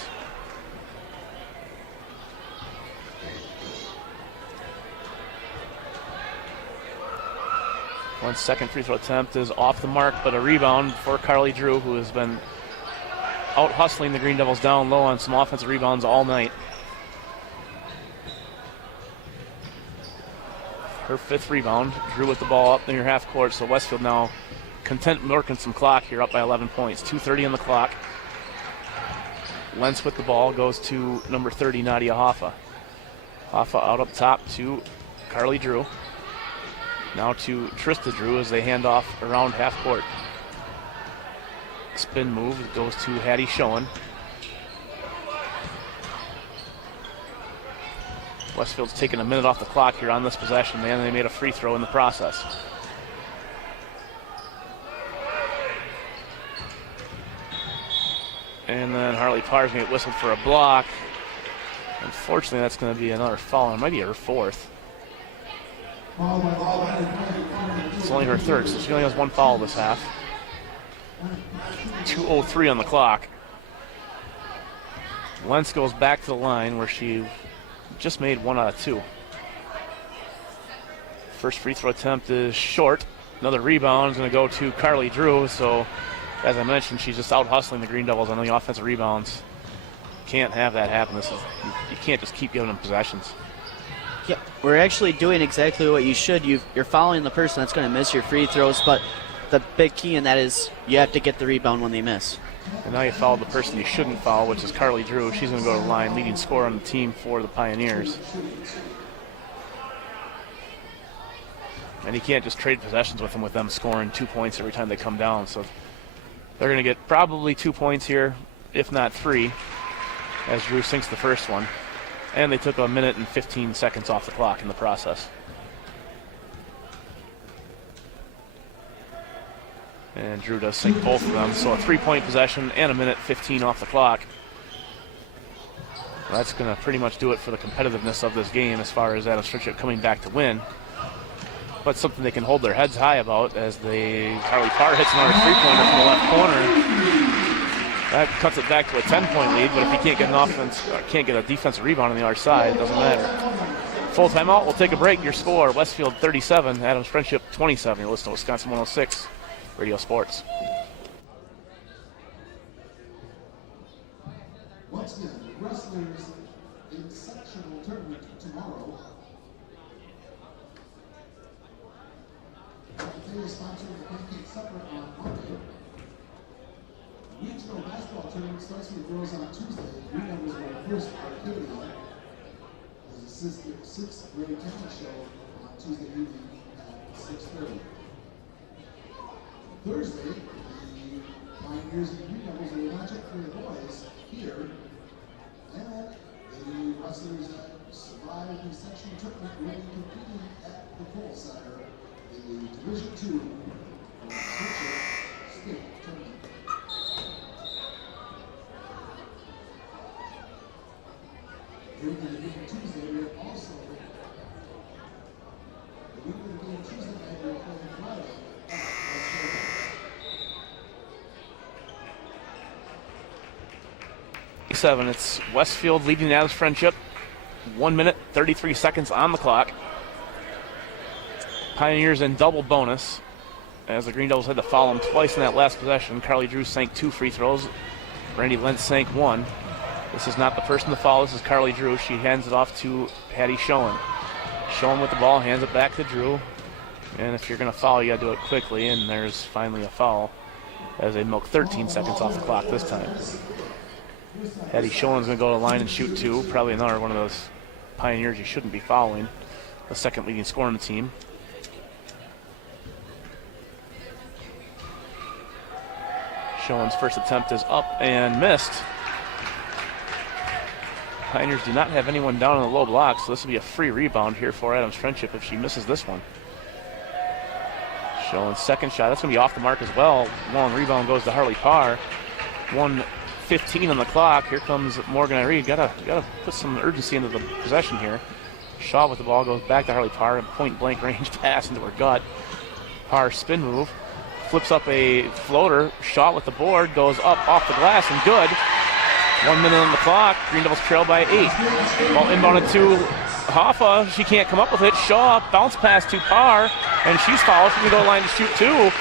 One second free throw attempt is off the mark, but a rebound for Carly Drew, who has been out hustling the Green Devils down low on some offensive rebounds all night. Her 5th rebound. Drew with the ball up near half court, so Westfield now content working some clock here, up by 11 points. 2:30 on the clock. Lentz with the ball goes to number 30, Nadia Hoffa. Hoffa out up top to Carly Drew. Now to Trista Drew as they hand off around half court. Spin move goes to Hattie Schoen. Westfield's taking a minute off the clock here on this possession, and they made a free throw in the process. And then Harley Parr's going to get whistled for a block. Unfortunately, that's going to be another foul. It might be her 4th. It's only her 3rd, so she only has 1 foul this half. 2:03 on the clock. Lentz goes back to the line where she just made 1 out of 2. First free throw attempt is short. Another rebound is going to go to Carly Drew. So, as I mentioned, she's just out hustling the Green Devils on the offensive rebounds. Can't have that happen. You can't just keep giving them possessions. Yep, we're actually doing exactly what you should. You're fouling the person that's going to miss your free throws, but the big key in that is you have to get the rebound when they miss. And now you foul the person you shouldn't foul, which is Carly Drew. She's going to go to the line, leading scorer on the team for the Pioneers. And you can't just trade possessions with them scoring 2 points every time they come down. So they're going to get probably 2 points here, if not 3, as Drew sinks the first one. And they took a minute and 15 seconds off the clock in the process. And Drew does sink both of them. So a 3-point possession and a minute 15 off the clock. That's going to pretty much do it for the competitiveness of this game as far as Adams Frenship coming back to win. But something they can hold their heads high about as Harley Parr hits another 3-pointer from the left corner. That cuts it back to a 10-point lead, but if you can't get an offense, can't get a defensive rebound on the other side, it doesn't matter. Full timeout, we'll take a break. Your score, Westfield 37, Adams Frenship 27. You're listening to Wisconsin 106 Radio Sports. Once again, wrestlers in sectional tournament tomorrow. They are sponsored the Pancake Supper on Monday. Regional basketball tournament starts for the girls on Tuesday. Green Devils will host Arcadia. There's a 6th grade talent show on Tuesday evening at 6:30. Thursday, the Pioneers and Green Devils will match up for the boys here. And the wrestlers that survived the sectional tournament will be competing at the Kohl Center in the Division II State Tournament. During the game Tuesday, we have also the week of the game Tuesday night, we are playing Friday at Westfield. It's Westfield leading Adams Frenship. 1 minute, 33 seconds on the clock. Pioneers in double bonus as the Green Devils had to foul them twice in that last possession. Carly Drew sank 2 free throws. Brandy Lentz sank 1. This is not the person to foul. This is Carly Drew. She hands it off to Hattie Schoen. Schoen with the ball, hands it back to Drew. And if you're going to foul, you got to do it quickly. And there's finally a foul as they milk 13 seconds off the clock this time. Hattie Schoen's going to go to the line and shoot 2. Probably another one of those Pioneers you shouldn't be fouling. The second leading scorer on the team. Schoen's first attempt is up and missed. Pioneers do not have anyone down in the low block, so this will be a free rebound here for Adams Friendship if she misses this one. Showing second shot. That's going to be off the mark as well. Long rebound goes to Harley Parr. 1:15 on the clock. Here comes Morgan Irene. Gotta put some urgency into the possession here. Shaw with the ball goes back to Harley Parr. Point blank range pass into her gut. Parr spin move. Flips up a floater. Shaw with the board. Goes up off the glass and good. 1 minute on the clock. Green Devils trail by 8. Ball inbounded to Hoffa. She can't come up with it. Shaw bounce pass to Parr, and she's fouled. She can go line to shoot 2.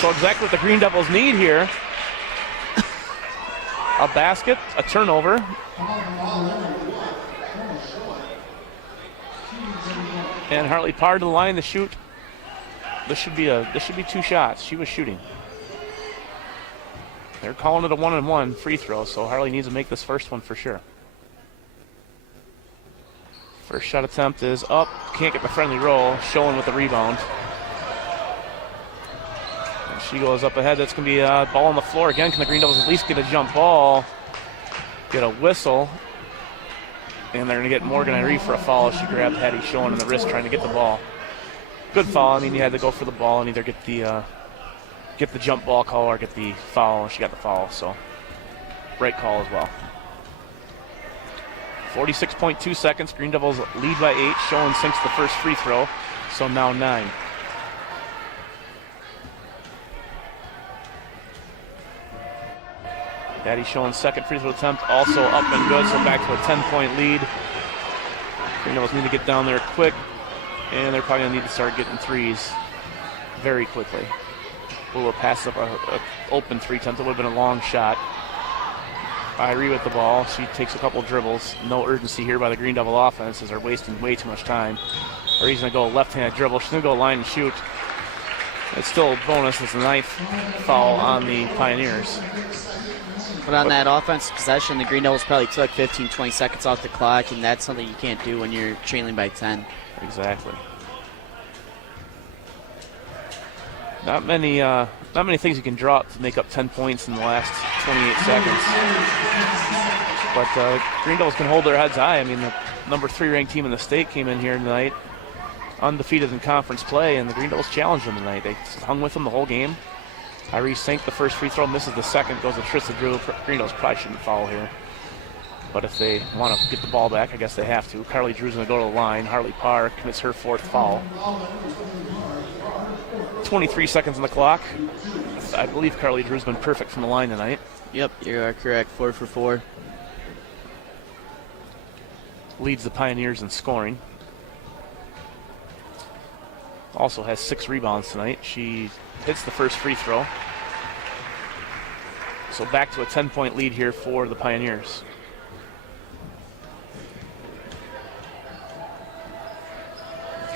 So exactly what the Green Devils need here. A basket, a turnover. And Harley Parr to the line to shoot. This should be 2 shots. She was shooting. They're calling it a 1-and-1 free throw, so Harley needs to make this first one for sure. First shot attempt is up. Can't get the friendly roll. Showing with the rebound. And she goes up ahead. That's going to be a ball on the floor again. Can the Green Devils at least get a jump ball? Get a whistle. And they're going to get Morgan Irene for a foul. She grabbed Hattie Showing in the wrist trying to get the ball. Good foul. I mean, you had to go for the ball and either get the jump ball call or get the foul. She got the foul, so right call as well. 46.2 seconds. Green Devils lead by 8. Showing sinks the first free throw, so now 9. Hattie Showing second free throw attempt, also up and good, so back to a 10-point lead. Green Devils need to get down there quick, and they're probably going to need to start getting threes very quickly. Will pass up an open 3 attempt. It would have been a long shot. Irie with the ball. She takes a couple dribbles. No urgency here by the Green Devil offense as they're wasting way too much time. Irie's going to go left-handed dribble. She's going to go line and shoot. It's still a bonus. It's the 9th foul on the Pioneers. But on that offensive possession, the Green Devils probably took 15, 20 seconds off the clock, and that's something you can't do when you're trailing by 10. Exactly. Not many things you can draw up to make up 10 points in the last 28 seconds. But Green Devils can hold their heads high. I mean, the number 3 ranked team in the state came in here tonight, undefeated in conference play, and the Green Devils challenged them tonight. They hung with them the whole game. Irie sank the first free throw, misses the second, goes to Trista Drew. Green Devils probably shouldn't foul here. But if they want to get the ball back, I guess they have to. Carly Drew's going to go to the line. Harley Parr commits her 4th foul. 23 seconds on the clock. I believe Carly Drew's been perfect from the line tonight. Yep, you are correct. 4 for 4. Leads the Pioneers in scoring. Also has 6 rebounds tonight. She hits the first free throw. So back to a 10-point lead here for the Pioneers.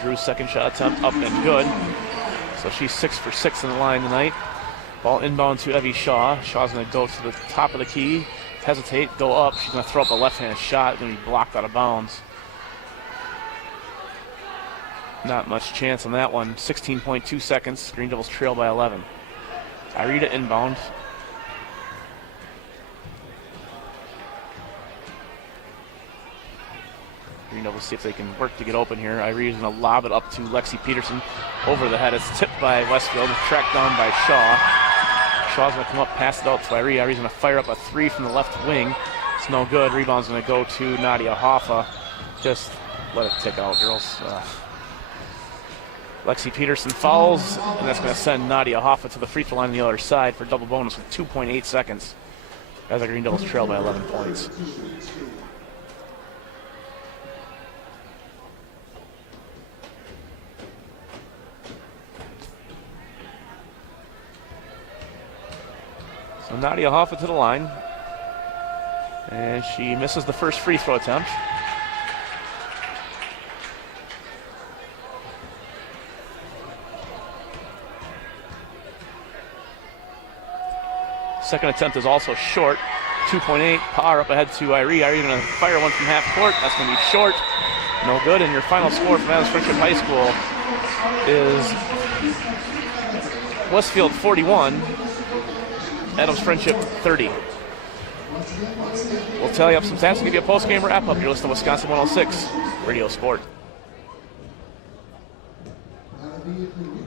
Drew's second shot attempt up and good. So she's 6 for 6 in the line tonight. Ball inbound to Evie Shaw. Shaw's going to go to the top of the key, hesitate, go up. She's going to throw up a left-handed shot. Going to be blocked out of bounds. Not much chance on that one. 16.2 seconds. Green Devils trail by 11. Irita inbound. Green Devils see if they can work to get open here. Irie's going to lob it up to Lexi Peterson over the head. It's tipped by Westfield, tracked down by Shaw. Shaw's going to come up, pass it out to Irie. Irie's going to fire up a 3 from the left wing. It's no good. Rebound's going to go to Nadia Hoffa. Just let it tick out, girls. Lexi Peterson fouls, and that's going to send Nadia Hoffa to the free throw line on the other side for double bonus with 2.8 seconds as the Green Devils trail by 11 points. So Nadia Hoffa to the line, and she misses the first free throw attempt. Second attempt is also short. 2.8. Parr up ahead to Irie. Irie going to fire one from half court. That's going to be short. No good. And your final score from Adams Friendship High School is Westfield 41, Adams Friendship 30. We'll tally up some stats and give you a post-game wrap-up. You're listening to Wisconsin 106 Radio Sport. That'll be it for you.